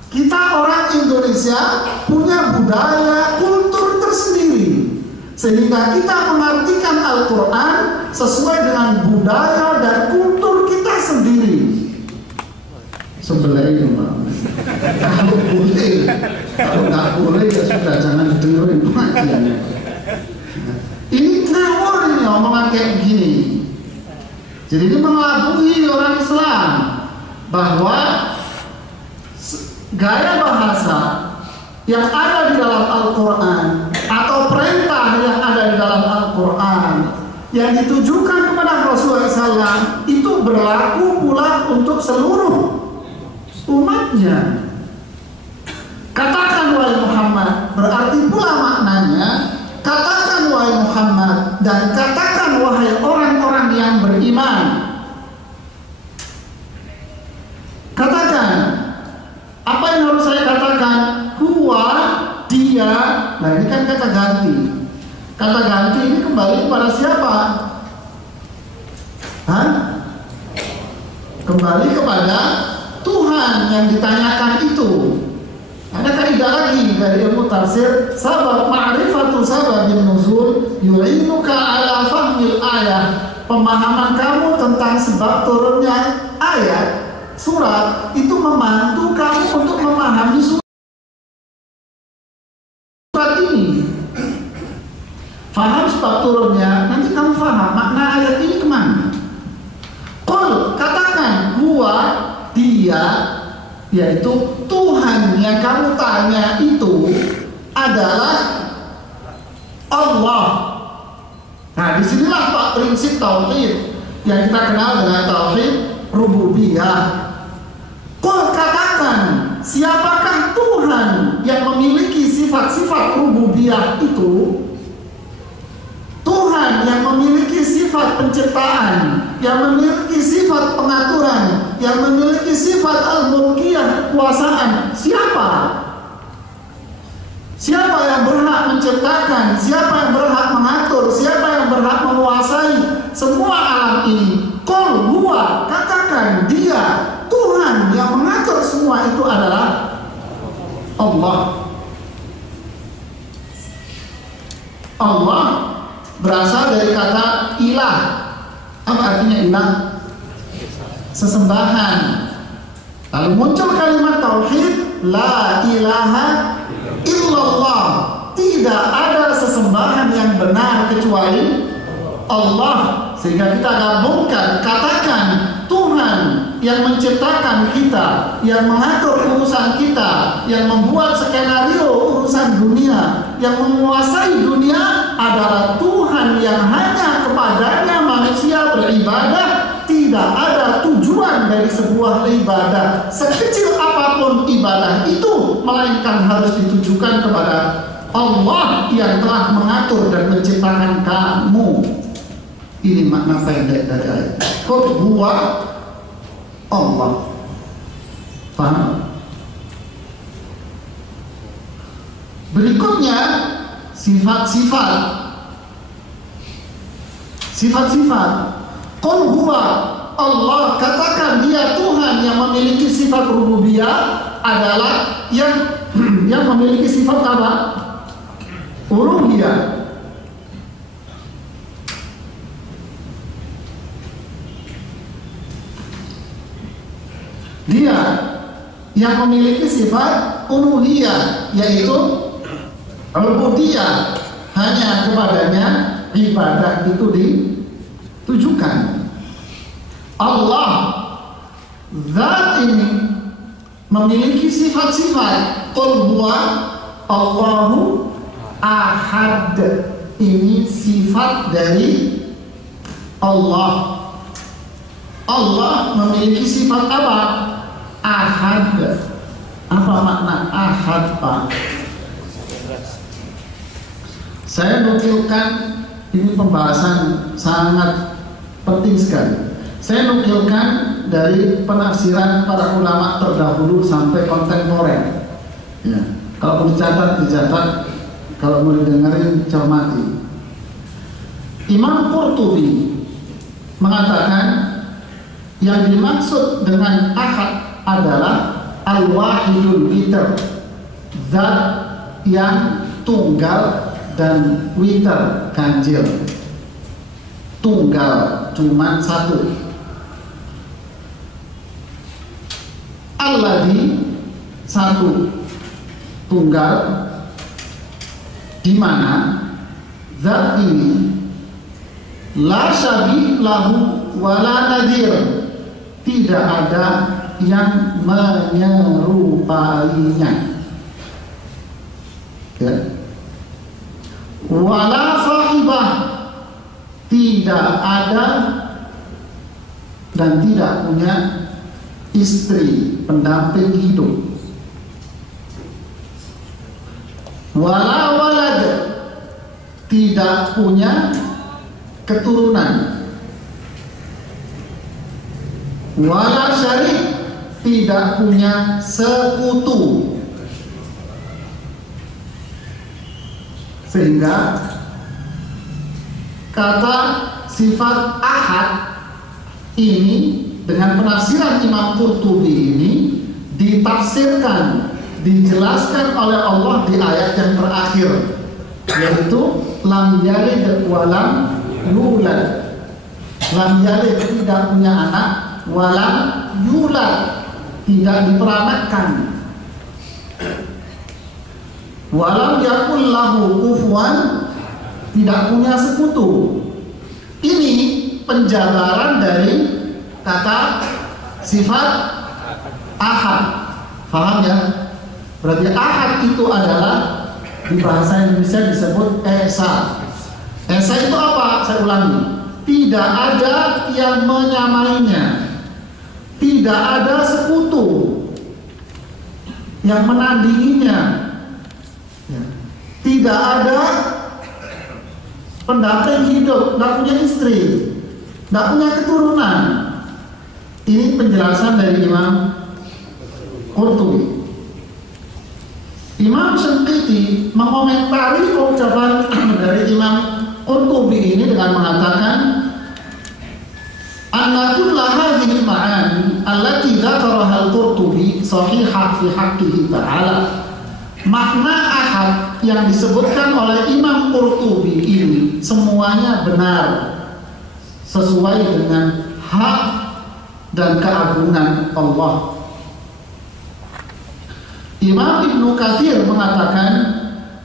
Kita orang Indonesia punya budaya, kultur tersendiri, sehingga kita mengartikan Al-Quran sesuai dengan budaya dan kultur kita sendiri. Sebelah itu, Pak. Kalau boleh, kalau nggak boleh ya sudah, jangan dengerin pengajiannya. Ini ngawur ini omongan kayak begini. Jadi ini mengelabui orang Islam bahwa gaya bahasa yang ada di dalam Al-Quran atau perintah yang ada di dalam Al-Quran yang ditujukan kepada Rasulullah SAW itu berlaku pula untuk seluruh umatnya. Katakan wahai Muhammad, berarti pula maknanya katakan wahai Muhammad, dan katakan wahai orang-orang yang beriman. Katakan, apa yang harus saya katakan? Huwa, dia. Nah ini kan kata ganti. Kata ganti ini kembali kepada siapa? Hah? Kembali kepada Tuhan yang ditanyakan itu. Ada kaidah lagi dari ilmu tafsir, sabab ma'rifatu sababin nuzul yu'inuka ala fahmil ayat. Pemahaman kamu tentang sebab turunnya ayat surat itu membantu kamu untuk memahami surat ini. Faham sebab turunnya, nanti kamu faham makna ayat ini kemana. Qul, katakan, huwa, dia, yaitu Tuhan yang kamu tanya itu adalah Allah. Nah, disinilah Pak prinsip tauhid yang kita kenal dengan tauhid rububiyah. Qul, katakan, siapakah Tuhan yang memiliki sifat-sifat rububiyah itu? Tuhan yang memiliki sifat penciptaan, yang memiliki sifat pengaturan, yang memiliki sifat al-mulkiyah, kekuasaan. Siapa? Siapa yang berhak menciptakan? Siapa yang berhak mengatur? Siapa yang berhak menguasai semua alam ini? Qul huwa, katakan dia, Tuhan yang mengatur semua itu adalah Allah. Allah berasal dari kata ilah. Apa artinya ilah? Sesembahan. Lalu muncul kalimat tauhid, la ilaha illallah. Tidak ada sesembahan yang benar kecuali Allah. Sehingga kita gabungkan, katakan Tuhan yang menciptakan kita, yang mengatur urusan kita, yang membuat skenario urusan dunia, yang menguasai dunia adalah Tuhan yang hanya kepadanya manusia beribadah. Tidak ada tujuan dari sebuah ibadah, sekecil apapun ibadah itu, melainkan harus ditujukan kepada Allah yang telah mengatur dan menciptakan kamu. Ini makna pendek dari ayat. Qul huwa Allah. Paham? Berikutnya sifat-sifat. Sifat-sifat. Qul huwa Allah, katakan dia Tuhan yang memiliki sifat rububiyah adalah yang memiliki sifat apa? Uluhiyah. Dia yang memiliki sifat uluhiyah, yaitu ubudiyah, hanya kepadanya ibadah itu ditujukan. Allah zat ini memiliki sifat-sifat Qul huwa Allahu ahad. Ini sifat dari Allah. Allah memiliki sifat apa? Ahad. Apa makna ahad, Pak? Saya nukilkan, ini pembahasan sangat penting sekali. Saya nukilkan dari penafsiran para ulama terdahulu sampai kontemporer. Ya. Kalau mau dicatat, kalau mau didengarin cermati. Imam Qurtubi mengatakan yang dimaksud dengan ahad adalah al-wahidul witr, zat yang tunggal dan witr, ganjil. Tunggal, cuman satu. Alladzi, satu, tunggal, di mana zat ini la syabih lahu wala nadhir, tidak ada yang menyerupainya, ya. Wala sahibah, tidak ada dan tidak punya istri pendamping hidup. Wala walad, tidak punya keturunan. Wala syarik, tidak punya sekutu. Sehingga kata sifat ahad ini dengan penafsiran Imam Qurtubi ini ditafsirkan, dijelaskan oleh Allah di ayat yang terakhir, yaitu lam yalid wa lam yulad. Lam yalid, tidak punya anak, walam yulad, tidak diperanakkan. Walam yakul lahu kufuwan, tidak punya sekutu. Ini penjabaran dari kata sifat ahad. Paham ya? Berarti ahad itu adalah di bahasa Indonesia disebut esa. Esa itu apa? Saya ulangi. Tidak ada yang menyamainya. Tidak ada sekutu yang menandinginya. Tidak ada pendamping hidup, tidak punya istri, tidak punya keturunan. Ini penjelasan dari Imam Qurtubi. Imam Syanqiti mengomentari ucapan dari Imam Qurtubi ini dengan mengatakan, anna kulla hadhihi al-ma'ani allati dzakaraha al-Qurtubi sahihah fi haqqihi ta'ala. Makna ahad yang disebutkan oleh Imam Qurtubi ini semuanya benar, sesuai dengan hak dan keagungan Allah. Imam Ibnu Katsir mengatakan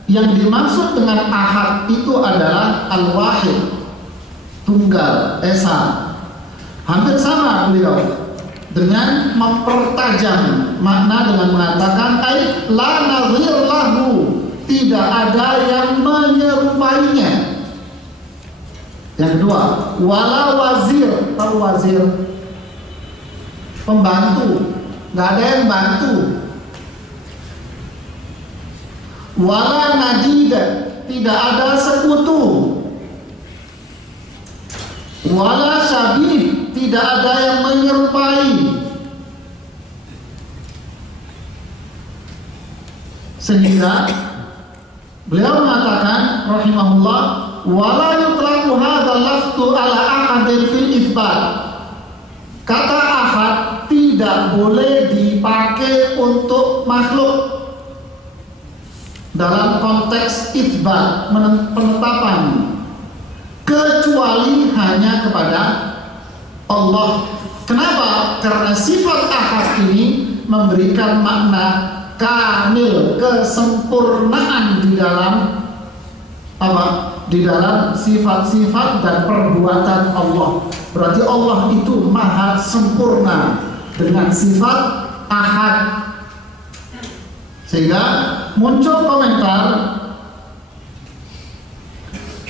yang dimaksud dengan ahad itu adalah al-wahid, tunggal, esa. Hampir sama beliau dengan mempertajam makna dengan mengatakan la nadhir lahu, tidak ada yang menyerupainya. Yang kedua, wala wazir, tahu wazir? Pembantu, nggak ada yang bantu. Wala nadid, tidak ada sekutu. Wala syabih, tidak ada yang menyerupai. Sehingga beliau mengatakan rahimahullah, wala yutlaqu hadzal lafzu ala ahadin fil itsbat. Kata ahad tidak boleh dipakai untuk makhluk dalam konteks itsbat, penetapan, kecuali hanya kepada Allah. Kenapa? Karena sifat ahad ini memberikan makna kamil, kesempurnaan di dalam apa? Di dalam sifat-sifat dan perbuatan Allah. Berarti Allah itu maha sempurna dengan sifat ahad. Sehingga muncul komentar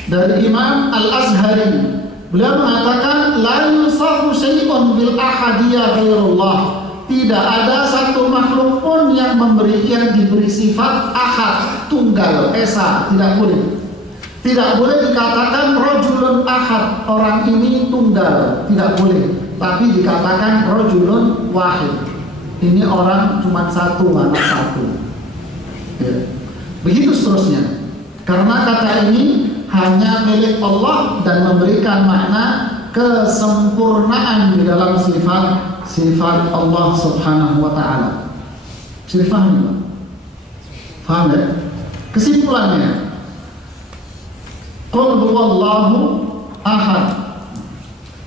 dari Imam Al-Azhari. Beliau mengatakan la yusafu syai'un bil ahadiyah ghairullah. Tidak ada satu makhluk pun yang diberi sifat ahad, tunggal, esa, tidak boleh. Tidak boleh dikatakan rajulun ahad, orang ini tunggal, tidak boleh. Tapi dikatakan rajulun wahid. Ini orang cuma satu, mana satu. Ya. Begitu seterusnya. Karena kata ini hanya milik Allah dan memberikan makna kesempurnaan di dalam sifat Allah Subhanahu wa ta'ala. Sifat paham ya? Kesimpulannya, qul huwallahu ahad,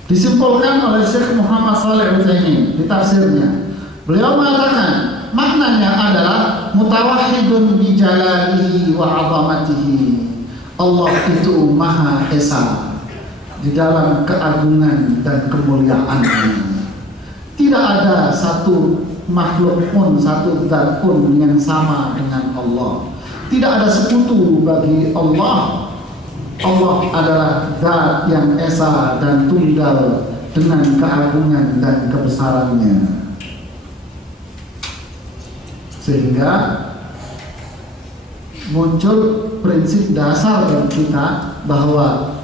disimpulkan oleh Syekh Muhammad Shalih Al-Utsaimin di tafsirnya. Beliau mengatakan maknanya adalah mutawahhidun bi jalalihi wa 'azamatihi. Allah itu Maha Esa di dalam keagungan dan kemuliaannya. Tidak ada satu makhluk pun, satu zat pun yang sama dengan Allah. Tidak ada sekutu bagi Allah. Allah adalah zat yang esa dan tunggal dengan keagungan dan kebesarannya. Sehingga muncul prinsip dasar bagi kita bahwa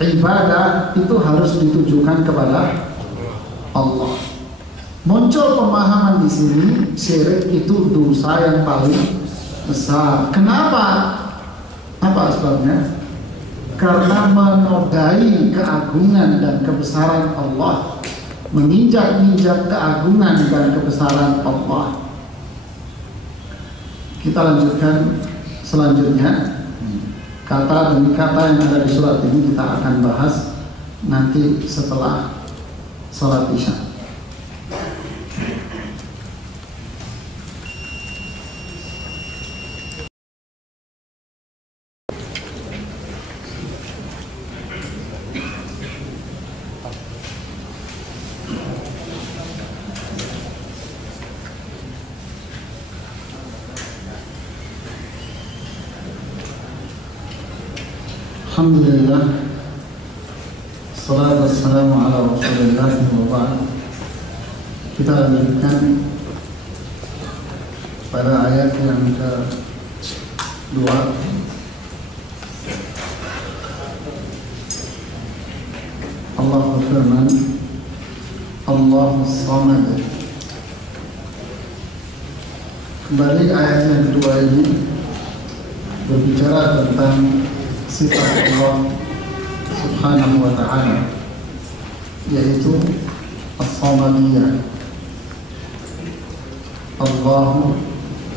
ibadah itu harus ditujukan kepada Allah. Muncul pemahaman di sini syirik itu dosa yang paling besar. Kenapa? Apa sebabnya? Karena menodai keagungan dan kebesaran Allah, menginjak-injak keagungan dan kebesaran Allah. Kita lanjutkan selanjutnya. Kata demi kata yang ada di surat ini kita akan bahas nanti setelah sholat Isya. Alhamdulillah, salatu wassalamu ala rasulillah wa ba'd. Kita lanjutkan pada ayat yang kedua. Allah berfirman, Allahus Samad. Kembali ayat yang kedua ini berbicara tentang sifat Allah Subhanahu wa ta'ala, yaitu As-Samadiyah. Allahu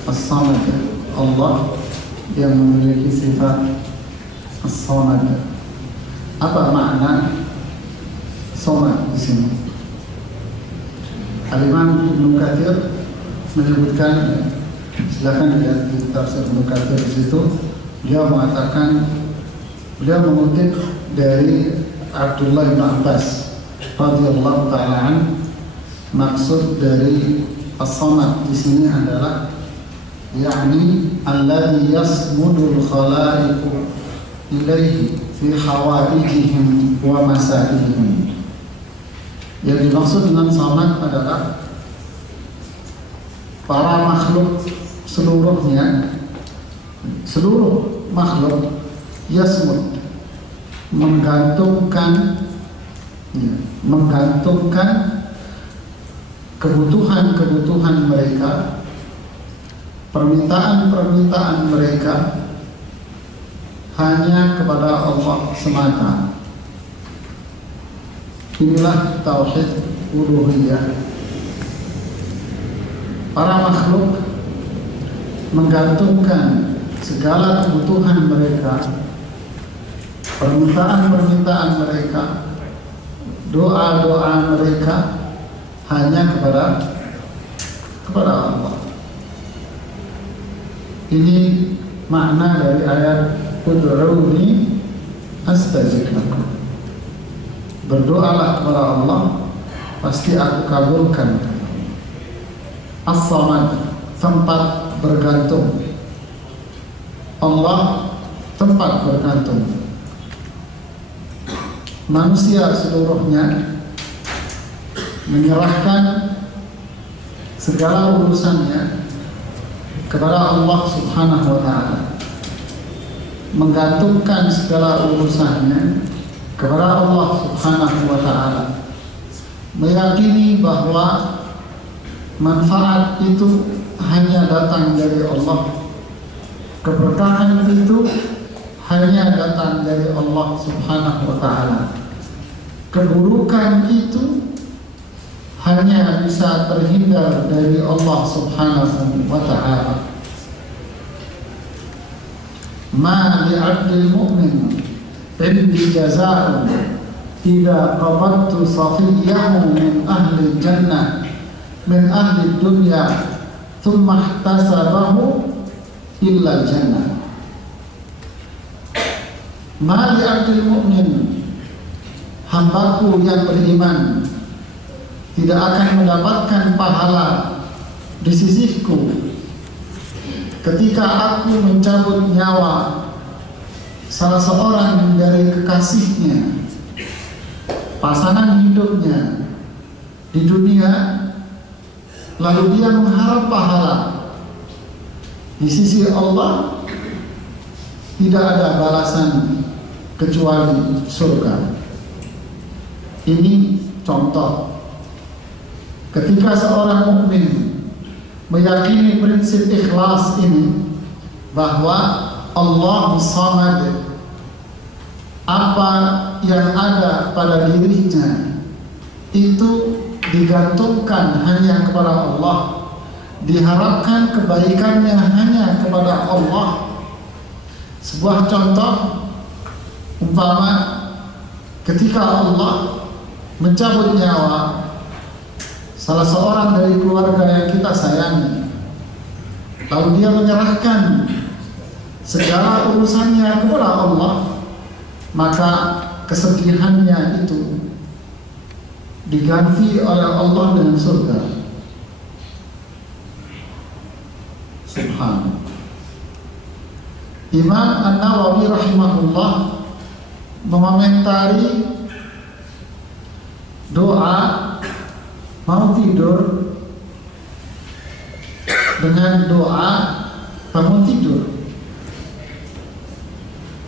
As-Samad, Allah yang memiliki sifat As-Samad. Apa makna Samad di sini? Al-Imam Ibnu Katsir menyebutkan, silakan lihat di tafsir Ibnu Katsir di situ. Dia mengatakan, beliau mengutip dari Abdullah bin Abbas radhiyallahu ta'ala an, maksud dari As-Samad di sini adalah yakni alladhi yasmudul khalaiqu ilaihi fi hawaijihim wa masailihim. Yang dimaksud dengan Samad adalah para makhluk seluruhnya, seluruh makhluk yasmud, menggantungkan kebutuhan-kebutuhan mereka, permintaan-permintaan mereka hanya kepada Allah semata. Inilah tauhid uluhiyah. Para makhluk menggantungkan segala kebutuhan mereka, permintaan-permintaan mereka, doa-doa mereka hanya kepada Allah. Ini makna dari ayat ud'uuni astajib lakum. Berdoalah kepada Allah, pasti aku kabulkan. As-Samad, tempat bergantung. Allah tempat bergantung. Manusia seluruhnya menyerahkan segala urusannya kepada Allah Subhanahu wa ta'ala, menggantungkan segala urusannya kepada Allah Subhanahu wa ta'ala, meyakini bahwa manfaat itu hanya datang dari Allah, keberkahan itu hanya datang dari Allah Subhanahu wa ta'ala, keburukan itu hanya bisa terhindar dari Allah Subhanahu wa ta'ala. Ma li'abdil mu'min indi jaza'un idza qabattu safiyyahu min ahli jannah min ahli dunya thumma ihtasabahu illa jannah. Ma li'abdil mu'min, hambaku yang beriman tidak akan mendapatkan pahala di sisiku ketika aku mencabut nyawa salah seorang dari kekasihnya, pasangan hidupnya di dunia, lalu dia mengharap pahala di sisi Allah. Tidak ada balasan kecuali surga. Ini contoh ketika seorang mukmin meyakini prinsip ikhlas ini, bahwa Allah Samad, apa yang ada pada dirinya itu digantungkan hanya kepada Allah, diharapkan kebaikannya hanya kepada Allah. Sebuah contoh, umpama ketika Allah mencabut nyawa salah seorang dari keluarga yang kita sayangi, lalu dia menyerahkan segala urusannya kepada Allah, maka kesedihannya itu diganti oleh Allah dengan surga. Subhanallah. Imam An-Nawawi rahimahullah mengomentari doa mau tidur dengan doa bangun tidur.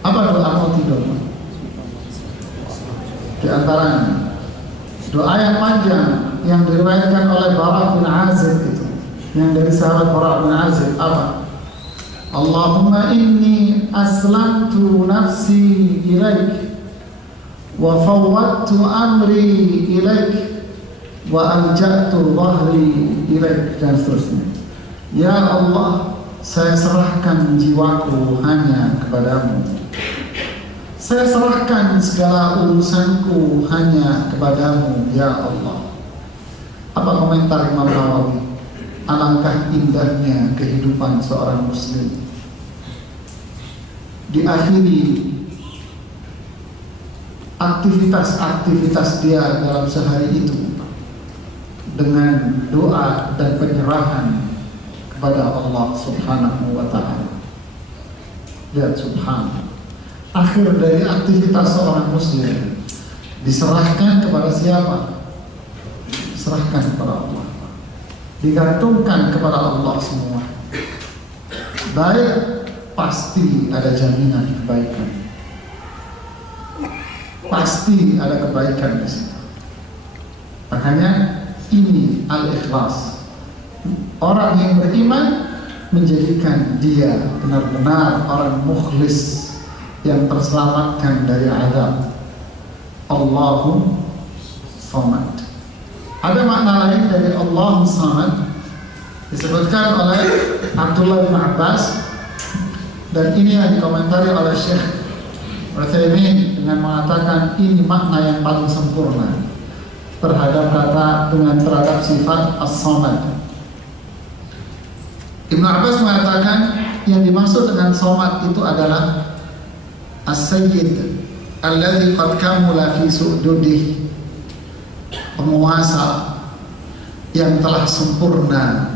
Apa doa mau tidur? Di antaranya doa yang panjang yang diriwayatkan oleh Bara bin Azib itu, yang dari sahabat Bara bin Azib, apa? Allahumma inni aslamtu nafsi ilaik wa fawwadtu amri ilaik wa alja'tu dhahri ilaik, dan seterusnya. Ya Allah, saya serahkan jiwaku hanya kepadamu, saya serahkan segala urusanku hanya kepadamu, ya Allah. Apa komentar Imam Nawawi? Alangkah indahnya kehidupan seorang muslim, diakhiri aktivitas-aktivitas dia dalam sehari itu dengan doa dan penyerahan kepada Allah Subhanahu wa ta'ala. Lihat, subhanallah, akhir dari aktivitas seorang muslim diserahkan kepada siapa? Diserahkan kepada Allah, digantungkan kepada Allah semua. Baik, pasti ada jaminan kebaikan, pasti ada kebaikan di situ. Makanya ini al-ikhlas. Orang yang beriman menjadikan dia benar-benar orang mukhlis yang terselamatkan dari azab. Allahu Samad. Ada makna lain dari Allahu Samad disebutkan oleh Abdullah bin Abbas, dan ini yang dikomentari oleh Syekh Utsaimin dengan mengatakan ini makna yang paling sempurna terhadap sifat As-Samad. Ibnu Abbas mengatakan yang dimaksud dengan Samad itu adalah As-Sayyid alladzi qad kamula fi su'dudih, penguasa yang telah sempurna,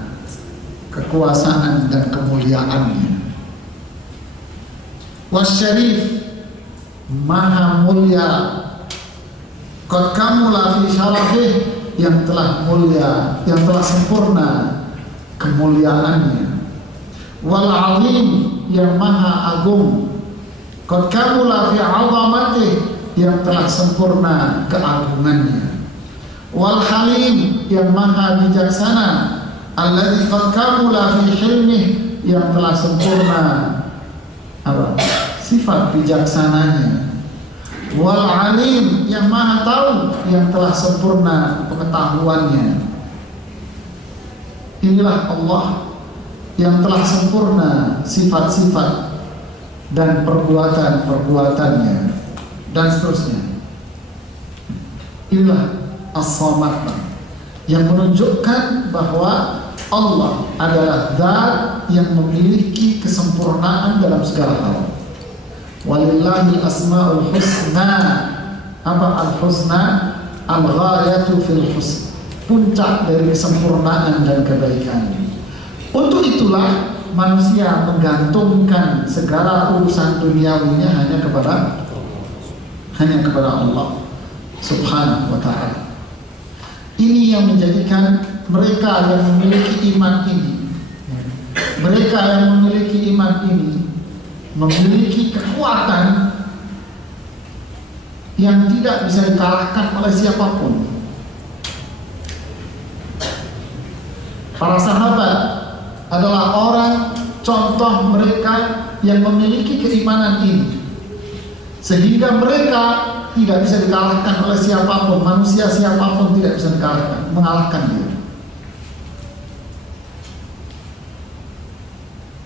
kekuasaan dan kemuliaannya. Wasyarif, maha mulia. Qad kamula fi syarafih, yang telah mulia, yang telah sempurna kemuliaannya. Wal azim, yang maha agung. Qad kamula fi azamatih, yang telah sempurna keagungannya. Wal halim, yang maha bijaksana. Alladzi qad kamula fi hilmih, yang telah sempurna sifat bijaksananya. Wal alim, yang maha tahu, yang telah sempurna pengetahuannya. Inilah Allah yang telah sempurna sifat-sifat dan perbuatan-perbuatannya, dan seterusnya. Inilah as-samad, yang menunjukkan bahwa Allah adalah zat yang memiliki kesempurnaan dalam segala hal. Walillahil asmaul husna. Apa al-husna? Al-ghayatu fil husn, puncak dari kesempurnaan dan kebaikan. Untuk itulah manusia menggantungkan segala urusan duniawinya hanya kepada Allah Subhanahu wa ta'ala. Ini yang menjadikan mereka yang memiliki iman ini, memiliki kekuatan yang tidak bisa dikalahkan oleh siapapun. Para sahabat adalah orang contoh mereka yang memiliki keimanan ini, sehingga mereka tidak bisa dikalahkan oleh siapapun. Manusia siapapun tidak bisa mengalahkan dia.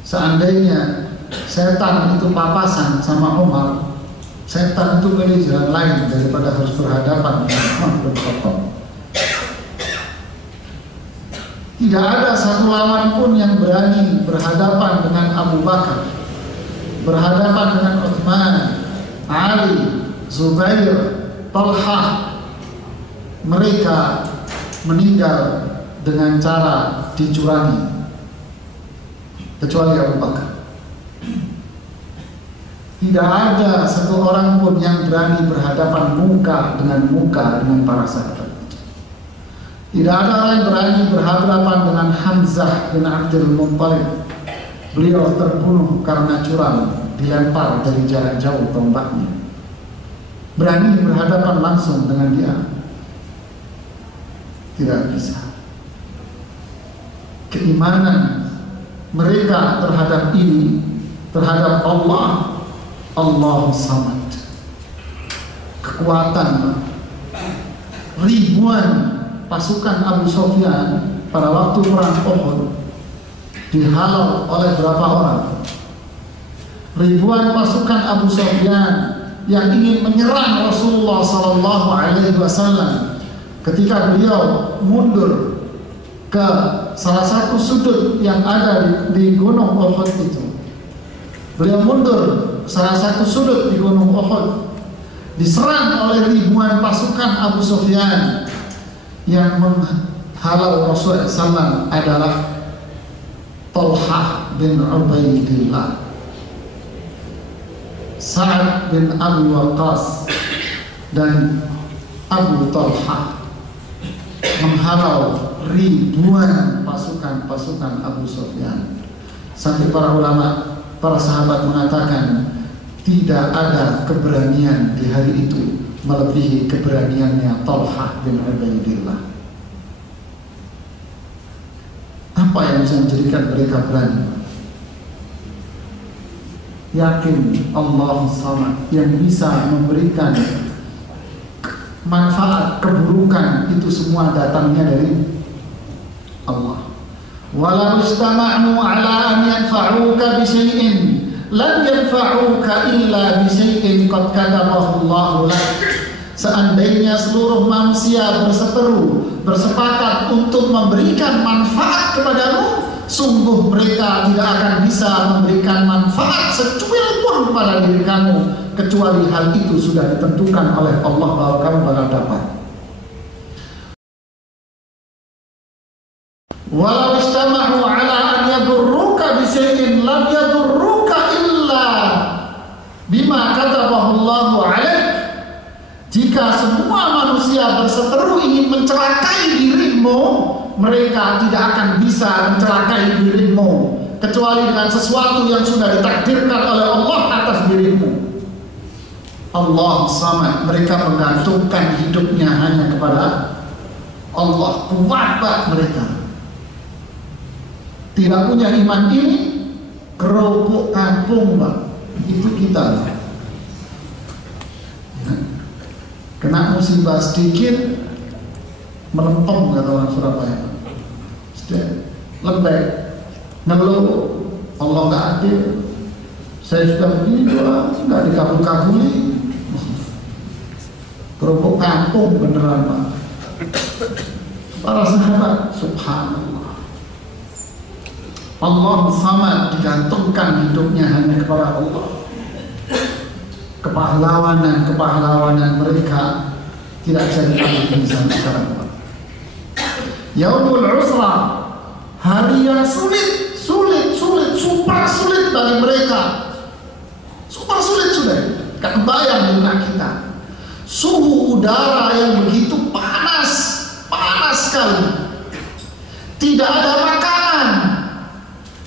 Seandainya setan itu papasan sama Umar, setan itu pilih jalan lain daripada harus berhadapan dengan Umar bin Khattab. Tidak ada satu lawan pun yang berani berhadapan dengan Abu Bakar, berhadapan dengan Utsman, Ali, Zubair, Talha. Mereka meninggal dengan cara dicurangi, kecuali Abu Bakar. Tidak ada satu orang pun yang berani berhadapan muka dengan para sahabat. Tidak ada orang yang berani berhadapan dengan Hamzah bin Abdul Muttalib. Beliau terbunuh karena curang, dilempar dari jarak jauh tombaknya. Berani berhadapan langsung dengan dia? Tidak bisa. Keimanan mereka terhadap ini, terhadap Allah, Allahus Samad. Kekuatan ribuan pasukan Abu Sufyan pada waktu perang Uhud dihalau oleh berapa orang? Ribuan pasukan Abu Sufyan yang ingin menyerang Rasulullah SAW ketika beliau mundur ke salah satu sudut yang ada di Gunung Uhud itu. Beliau mundur salah satu sudut di Gunung Uhud, diserang oleh ribuan pasukan Abu Sufyan. Yang menghalau Rasulullah SAW adalah Talha bin Ubaidillah, Sa'ad bin Abi Waqqas, dan Abu Talha menghalau ribuan pasukan Abu Sufyan. Sampai para ulama, para sahabat mengatakan tidak ada keberanian di hari itu melebihi keberaniannya Talha bin Ubaidillah. Apa yang bisa menjadikan mereka berani? Yakin Allah Samad yang bisa memberikan manfaat, keburukan itu semua datangnya dari Allah. Walau istama'nu ala an yanfa'uka bisyai'in lan yanfa'uka illa bisyai'in qad katabahu Allahu lak. Seandainya seluruh manusia berseteru, bersepakat untuk memberikan manfaat kepadamu, sungguh mereka tidak akan bisa memberikan manfaat secuil pun pada diri kamu, kecuali hal itu sudah ditentukan oleh Allah bahwa kamu bakal dapat. Walau istama'u ala an syai'in lam yadurruka illa bima katabahu Allahu 'alaik. Jika semua manusia berseteru ingin mencelakai dirimu, mereka tidak akan bisa mencelakai dirimu kecuali dengan sesuatu yang sudah ditakdirkan oleh Allah atas dirimu. Allah Samad, mereka menggantungkan hidupnya hanya kepada Allah. Kuat mereka. Tidak punya iman ini, kerupuk kampung, Pak. Itu kita. Kena musibah sedikit, melempem kata orang Surabaya. Lembek, ngeluh, Allah nggak adil. Saya sudah begini doang, nggak dikabul-kabuli. Kerupuk kampung beneran, Pak. Para sahabat, subhanallah. Allah Samad, digantungkan hidupnya hanya kepada Allah. Kepahlawanan mereka tidak bisa diambil sampai sekarang. Yaumul Usra, hari yang sulit, super sulit bagi mereka. Super sulit sudah, gak kebayang di benak kita. Suhu udara yang begitu panas sekali. Tidak ada makanan.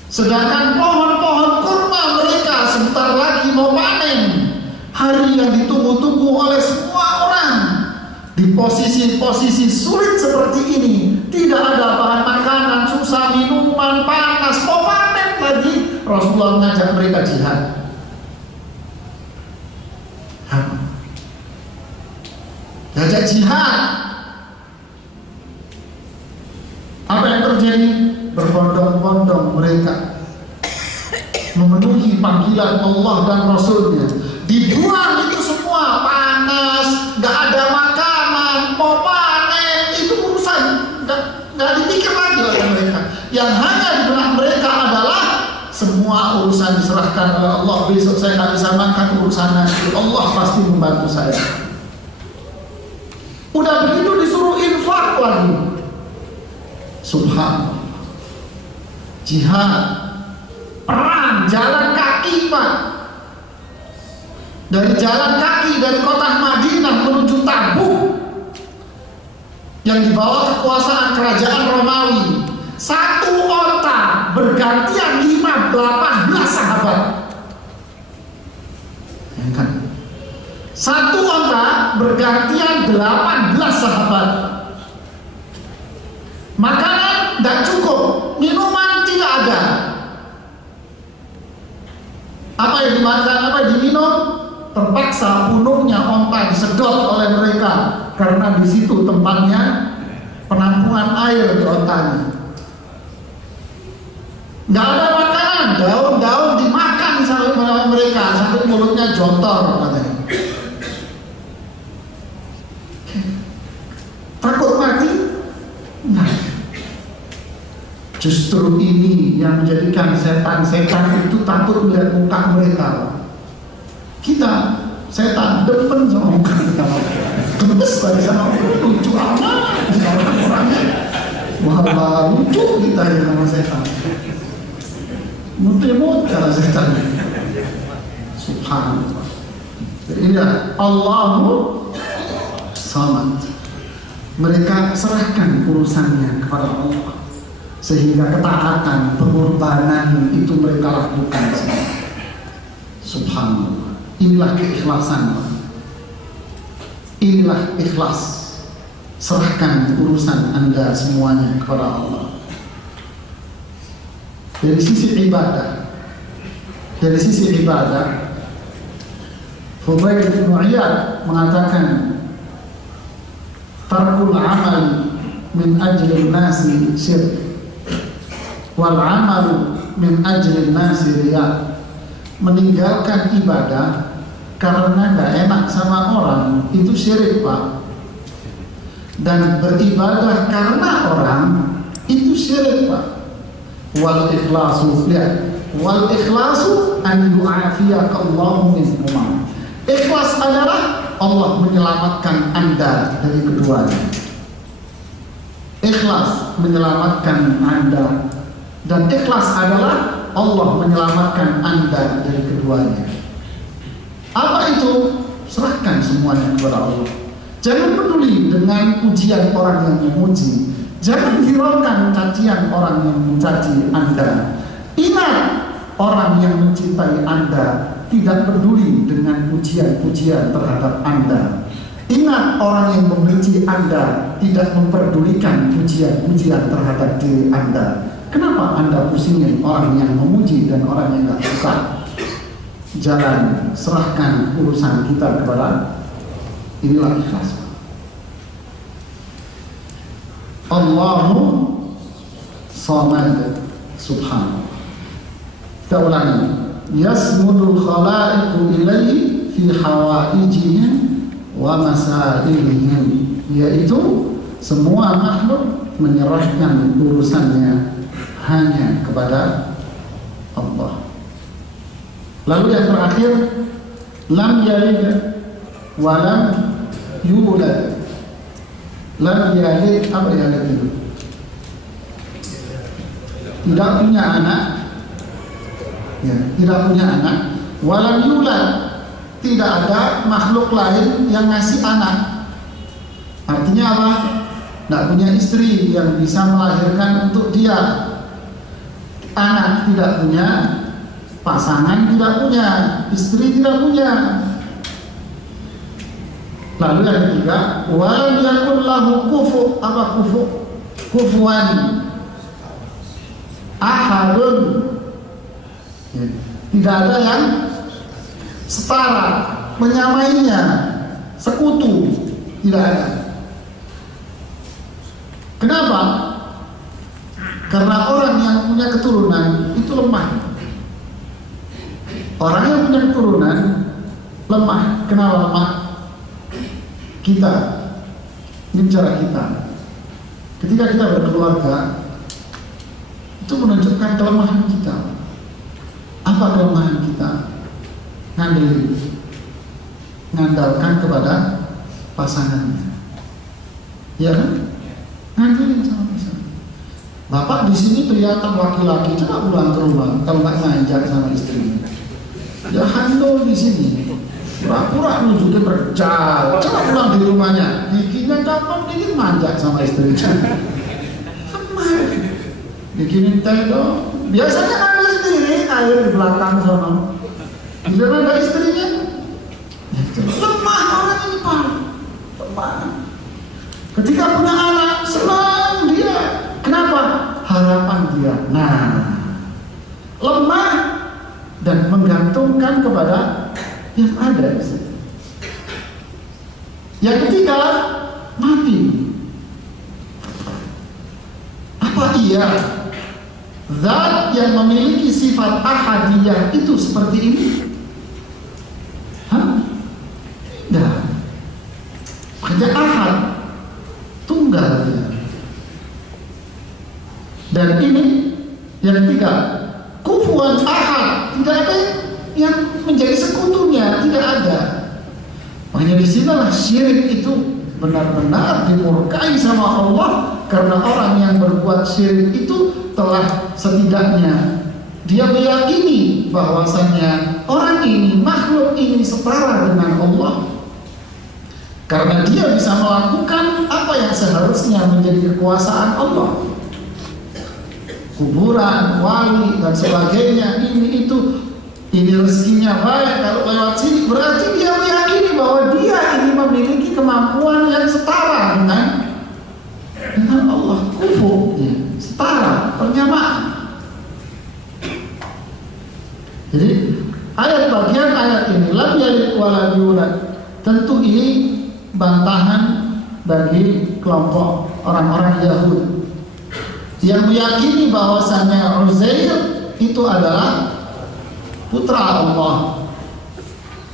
Sedangkan pohon-pohon kurma mereka sebentar lagi mau panen. Hari yang ditunggu-tunggu oleh semua orang. Di posisi-posisi sulit seperti ini, tidak ada bahan makanan, susah minuman, panas, mau panen lagi. Rasulullah mengajak mereka jihad. Diajak jihad. Apa yang terjadi? Berbondong-bondong mereka memenuhi panggilan Allah dan Rasulnya. Dibuang itu semua, panas, gak ada makanan, mau panen, itu urusan gak dipikir lagi oleh mereka. Yang hanya di benak mereka adalah semua urusan diserahkan oleh Allah. Besok saya gak bisa makan, urusan nanti Allah pasti membantu saya. Udah begitu disuruh infak lagi. Subhanallah. Jihad, perang, jalan kaki, Pak. Dari jalan kaki dari kota Madinah menuju Tabuk yang dibawa kekuasaan kerajaan Romawi. Satu onta bergantian 18 sahabat. Satu onta bergantian 18 sahabat. Makanan tidak cukup, minuman tidak ada. Apa yang dimakan, apa yang diminum? Terpaksa punungnya onta disedot oleh mereka karena di situ tempatnya penampungan air di ontanya. Nggak ada makanan, daun-daun dimakan sampai mereka sampai mulutnya jontor katanya. Takut mati? Nah, justru ini yang menjadikan setan-setan itu takut melihat muka mereka. Kita setan demen sama muka kita, gemes pada sama lucu amat orangnya. Wah, lucu kita ya sama setan. Mutimut cara setan. Subhanallah. Jadi inilah Allahu Samad. Mereka serahkan urusannya kepada Allah, sehingga ketaatan, pengorbanan itu mereka lakukan semua. Subhanallah. Inilah keikhlasan. Inilah ikhlas. Serahkan urusan Anda semuanya kepada Allah. Dari sisi ibadah, Fudail bin Iyad mengatakan, tarkul amal min ajli nasi syirk, wal amal min ajli nasi riya. Meninggalkan ibadah karena gak enak sama orang itu syirik, Pak. Dan beribadah karena orang itu syirik, Pak. Wal ikhlasu, lihat, wal ikhlasu an yu'afiyaka Allahu min umam. Ikhlas adalah Allah menyelamatkan Anda dari keduanya. Ikhlas menyelamatkan Anda, dan ikhlas adalah Allah menyelamatkan Anda dari keduanya. Apa itu? Serahkan semuanya kepada Allah. Jangan peduli dengan pujian orang yang memuji. Jangan hiraukan cacian orang yang mencaci Anda. Ingat, orang yang mencintai Anda tidak peduli dengan pujian-pujian terhadap Anda. Ingat, orang yang membenci Anda tidak memperdulikan pujian-pujian terhadap diri Anda. Kenapa Anda pusingin orang yang memuji dan orang yang gak suka? Jalan, serahkan urusan kita kepada inilah ikhlas. Allahu Samad Subhanahu. Kita ulangi. Yasmudul khalaiqu ilaihi fi hawaijihim wa masailihim, yaitu semua makhluk menyerahkan urusannya hanya kepada Allah. Lalu yang terakhir, lam yalid wa lam yulad. Lam yalid, apa yalid itu? Tidak punya anak, ya, tidak punya anak. Walam yulad, tidak ada makhluk lain yang ngasih anak. Artinya apa? Tidak punya istri yang bisa melahirkan untuk dia. Anak tidak punya, pasangan tidak punya, istri tidak punya. Lalu yang ketiga, walam yakul lahu kufu, apa kufu? Kufuan ahadun. Ya, tidak ada yang setara, menyamainya, sekutu, tidak ada. Kenapa? Karena orang yang punya keturunan itu lemah. Orang yang punya keturunan lemah. Kenapa lemah? Kita, ini cara kita. Ketika kita berkeluarga, itu menunjukkan kelemahan kita. Apa kelemahan kita? Ngandalkan kepada pasangannya. Ya kan? Ngandelin sama pasangan. Bapak di sini kelihatan laki-laki, coba pulang ke rumah kalau nggak ngajak sama istrinya. Ya handle di sini. Pura-pura nunjukin berjal, coba pulang di rumahnya. Bikinnya kapan bikin manjak sama istrinya. Bikinin teh dong. Biasanya ngambil sendiri air di belakang sana. Bila ada istrinya, lemah orang ini Pak. Lemah. Ketika punya anak, senang dia. Kenapa? Harapan dia. Nah, lemah dan menggantungkan kepada yang ada di situ. Yang ketiga, mati. Apa iya zat yang memiliki sifat ahadiyah itu seperti ini? Hah? Tidak. Hanya ahad, tunggal dia. Dan ini yang ketiga, kufuan ahad, tidak ada yang menjadi sekutunya, tidak ada. Makanya disinilah syirik itu benar-benar dimurkai sama Allah, karena orang yang berbuat syirik itu telah setidaknya dia meyakini bahwasannya orang ini, makhluk ini setara dengan Allah, karena dia bisa melakukan apa yang seharusnya menjadi kekuasaan Allah. Kuburan, wali dan sebagainya, ini itu, ini rezekinya baik kalau lewat sini, berarti dia meyakini bahwa dia ini memiliki kemampuan yang setara dengan Allah. Kufu, ya, setara, penyamaan. Jadi bagian ayat ini, lam yalid wa lam yulad, tentu ini bantahan bagi kelompok orang-orang Yahudi yang meyakini bahwasannya Uzair itu adalah putra Allah.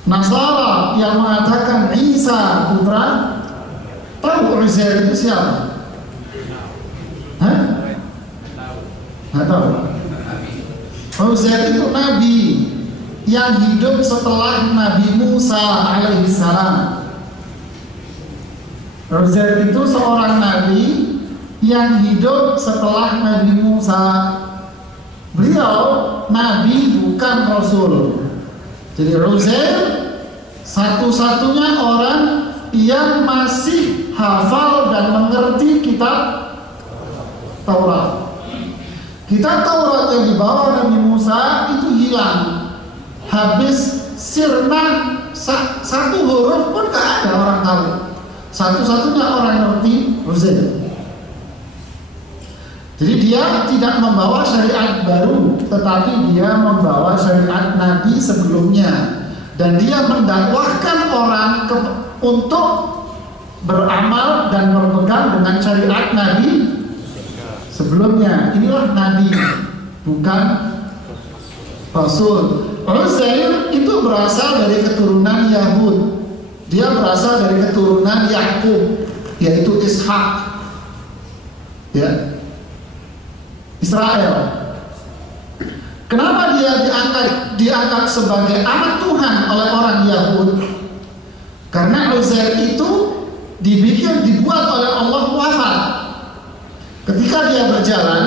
Nasara yang mengatakan Isa putra, tahu Uzair itu siapa? Hah? Nggak tahu. Uzair itu nabi yang hidup setelah Nabi Musa alaihissalam. Uzair itu seorang nabi yang hidup setelah Nabi Musa. Beliau nabi bukan rasul. Jadi Uzair satu-satunya orang yang masih hafal dan mengerti kitab Taurat. Kitab Taurat yang dibawa Nabi Musa itu hilang, habis sirna, satu huruf pun gak ada orang tahu. Satu-satunya orang ngerti Uzair. Jadi dia tidak membawa syariat baru, tetapi dia membawa syariat Nabi sebelumnya, dan dia mendakwahkan orang untuk beramal dan berpegang dengan syariat Nabi sebelumnya. Inilah Nabi, bukan Rasul. Uzair itu berasal dari keturunan Yahud. Dia berasal dari keturunan Yakub, yaitu Ishak, ya, Israel. Kenapa dia diangkat sebagai anak Tuhan oleh orang Yahud? Karena Uzair itu dibuat oleh Allah wafat. Ketika dia berjalan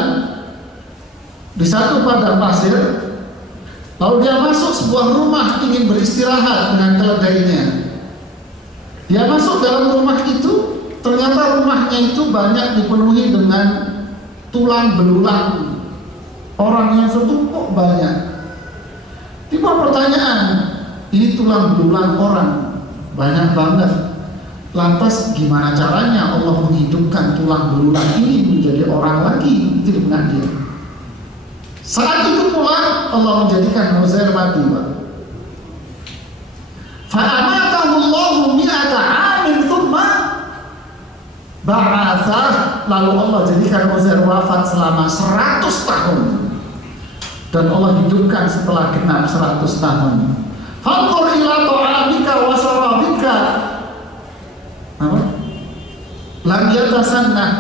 di satu padang pasir, lalu dia masuk sebuah rumah ingin beristirahat dengan keledainya. Dia masuk dalam rumah itu, ternyata rumahnya itu banyak dipenuhi dengan tulang belulang. Orang yang setumpuk banyak. Timbul pertanyaan, ini tulang belulang orang banyak banget. Lantas gimana caranya Allah menghidupkan tulang belulang ini menjadi orang lagi? Itu benar dia. Saat itu pula Allah menjadikan Uzair mati, Pak. Fa'amatahu Allahu mi'ata 'amin tsumma ba'atsah. Lalu Allah jadikan Uzair wafat selama 100 tahun. Dan Allah hidupkan setelah genap 100 tahun. Fanqur ila ta'amika wa sarabika. Apa? Lam yatasannah.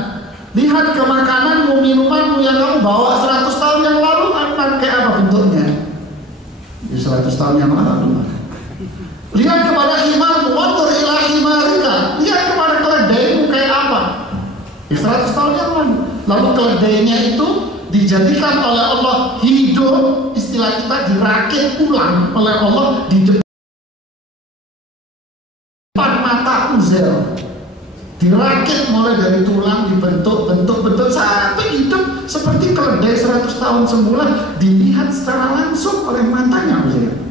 Lihat ke makananmu, minumanmu yang kamu bawa 100 tahun yang lalu akan kayak apa bentuknya? Di 100 tahun yang lalu. Lihat kepada himarmu, wantur ila himarika. Lihat kepada keledaimu kayak apa? Di 100 tahun yang lalu. Lalu keledainya itu dijadikan oleh Allah hidup, istilah kita dirakit ulang oleh Allah di depan mata Uzair. Dirakit mulai dari tulang, dibentuk sampai hidup seperti keledai 100 tahun semula, dilihat secara langsung oleh matanya Uzair.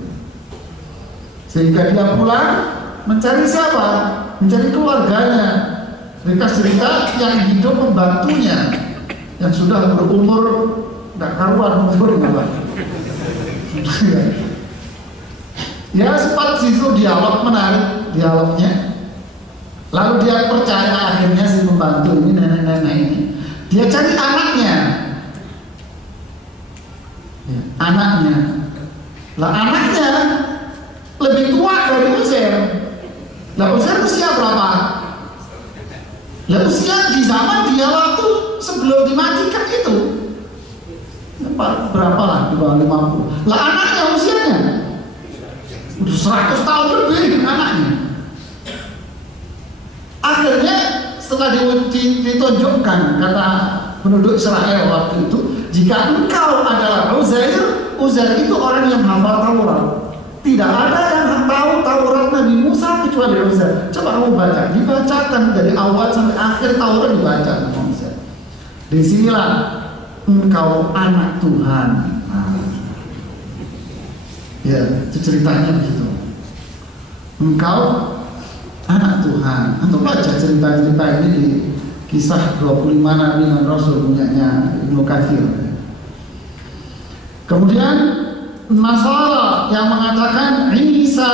Sehingga dia pulang mencari siapa? Mencari keluarganya. Mereka cerita yang hidup membantunya, yang sudah berumur tidak karuan umurnya. Ya sempat situ dialog menarik dialognya. Lalu dia percaya akhirnya si pembantu ini, nenek-nenek ini, dia cari anaknya. Ya, anaknya. Lah anaknya lebih tua dari Uzair. Lah Uzair usia berapa? Lah usia di zaman dia waktu sebelum dimatikan itu berapa lah, di bawah 50. Lah anaknya usianya udah 100 tahun lebih anaknya. Akhirnya setelah ditunjukkan kata penduduk Israel waktu itu, jika engkau adalah Uzair, Uzair itu orang yang hafal Taurat. Tidak ada yang tahu Taurat Nabi Musa kecuali Uzair. Coba kamu baca, dibacakan dari awal sampai akhir Taurat dibaca. Di sinilah engkau anak Tuhan. Ya, itu ceritanya begitu. Engkau anak Tuhan. Untuk baca cerita-cerita ini di kisah 25 Nabi dan Rasul punyanya Ibnu Katsir. Kemudian Nasara yang mengatakan Isa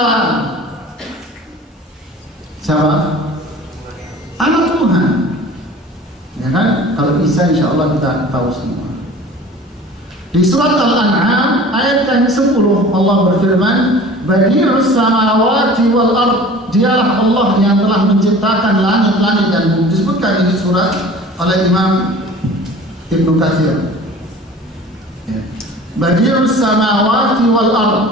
siapa? Anak Tuhan. Ya kan? Kalau Isa insya Allah kita tahu semua. Di surat Al-An'am ayat yang 10 Allah berfirman, Badi'us samawati wal ard. Dialah Allah yang telah menciptakan langit-langit dan bumi. Disebutkan ini surat oleh Imam Ibnu Katsir. Ya. Badi'us samawati wal ard.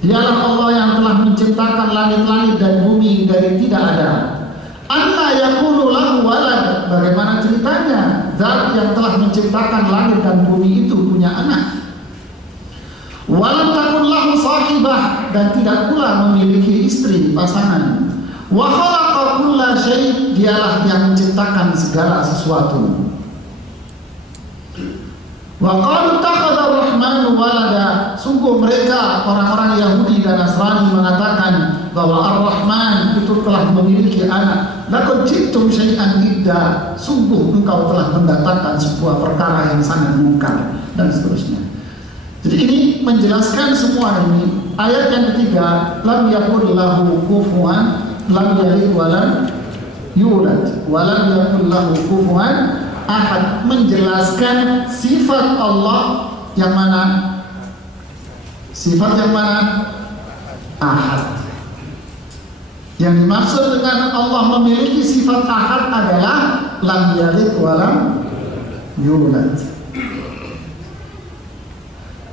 Dialah Allah yang telah menciptakan langit-langit dan bumi dari tidak ada. Anna yakunu lahu walad. bagaimana ceritanya zat yang telah menciptakan langit dan bumi itu punya anak. Walam takun lahu sahibah, dan tidak pula memiliki istri, pasangan. Wa khalaqa kulla syai', dialah yang menciptakan segala sesuatu. Wa qalu takhadha ar-rahmanu walada, sungguh mereka orang-orang Yahudi dan Nasrani mengatakan bahwa Ar-Rahman itu telah memiliki anak. Laqad ji'tum syai'an idda, sungguh engkau telah mendatangkan sebuah perkara yang sangat mungkar, dan seterusnya. Jadi ini menjelaskan semua ini. Ayat yang ketiga, lam yakul lahu kufuwan, lam yalid wa lam yulad wa lam yakul lahu kufuwan ahad, menjelaskan sifat Allah yang mana? Sifat yang mana? Ahad. Yang dimaksud dengan Allah memiliki sifat ahad adalah lam yalid wa lam yulad.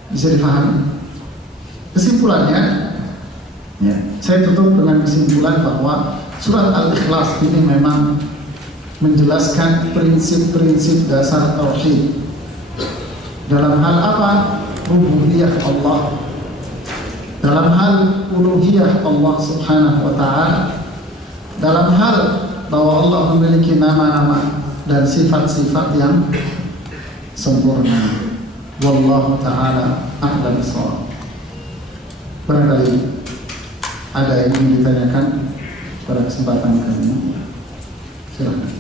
Bisa difahami? Kesimpulannya, ya, saya tutup dengan kesimpulan bahwa surat Al-Ikhlas ini memang menjelaskan prinsip-prinsip dasar tauhid. Dalam hal apa? Rububiyah Allah. Dalam hal uluhiyah Allah Subhanahu wa ta'ala. Dalam hal bahwa Allah memiliki nama-nama dan sifat-sifat yang sempurna. Wallahu ta'ala a'lam bishawab. Barangkali ada yang ingin ditanyakan pada kesempatan kali ini. Silakan.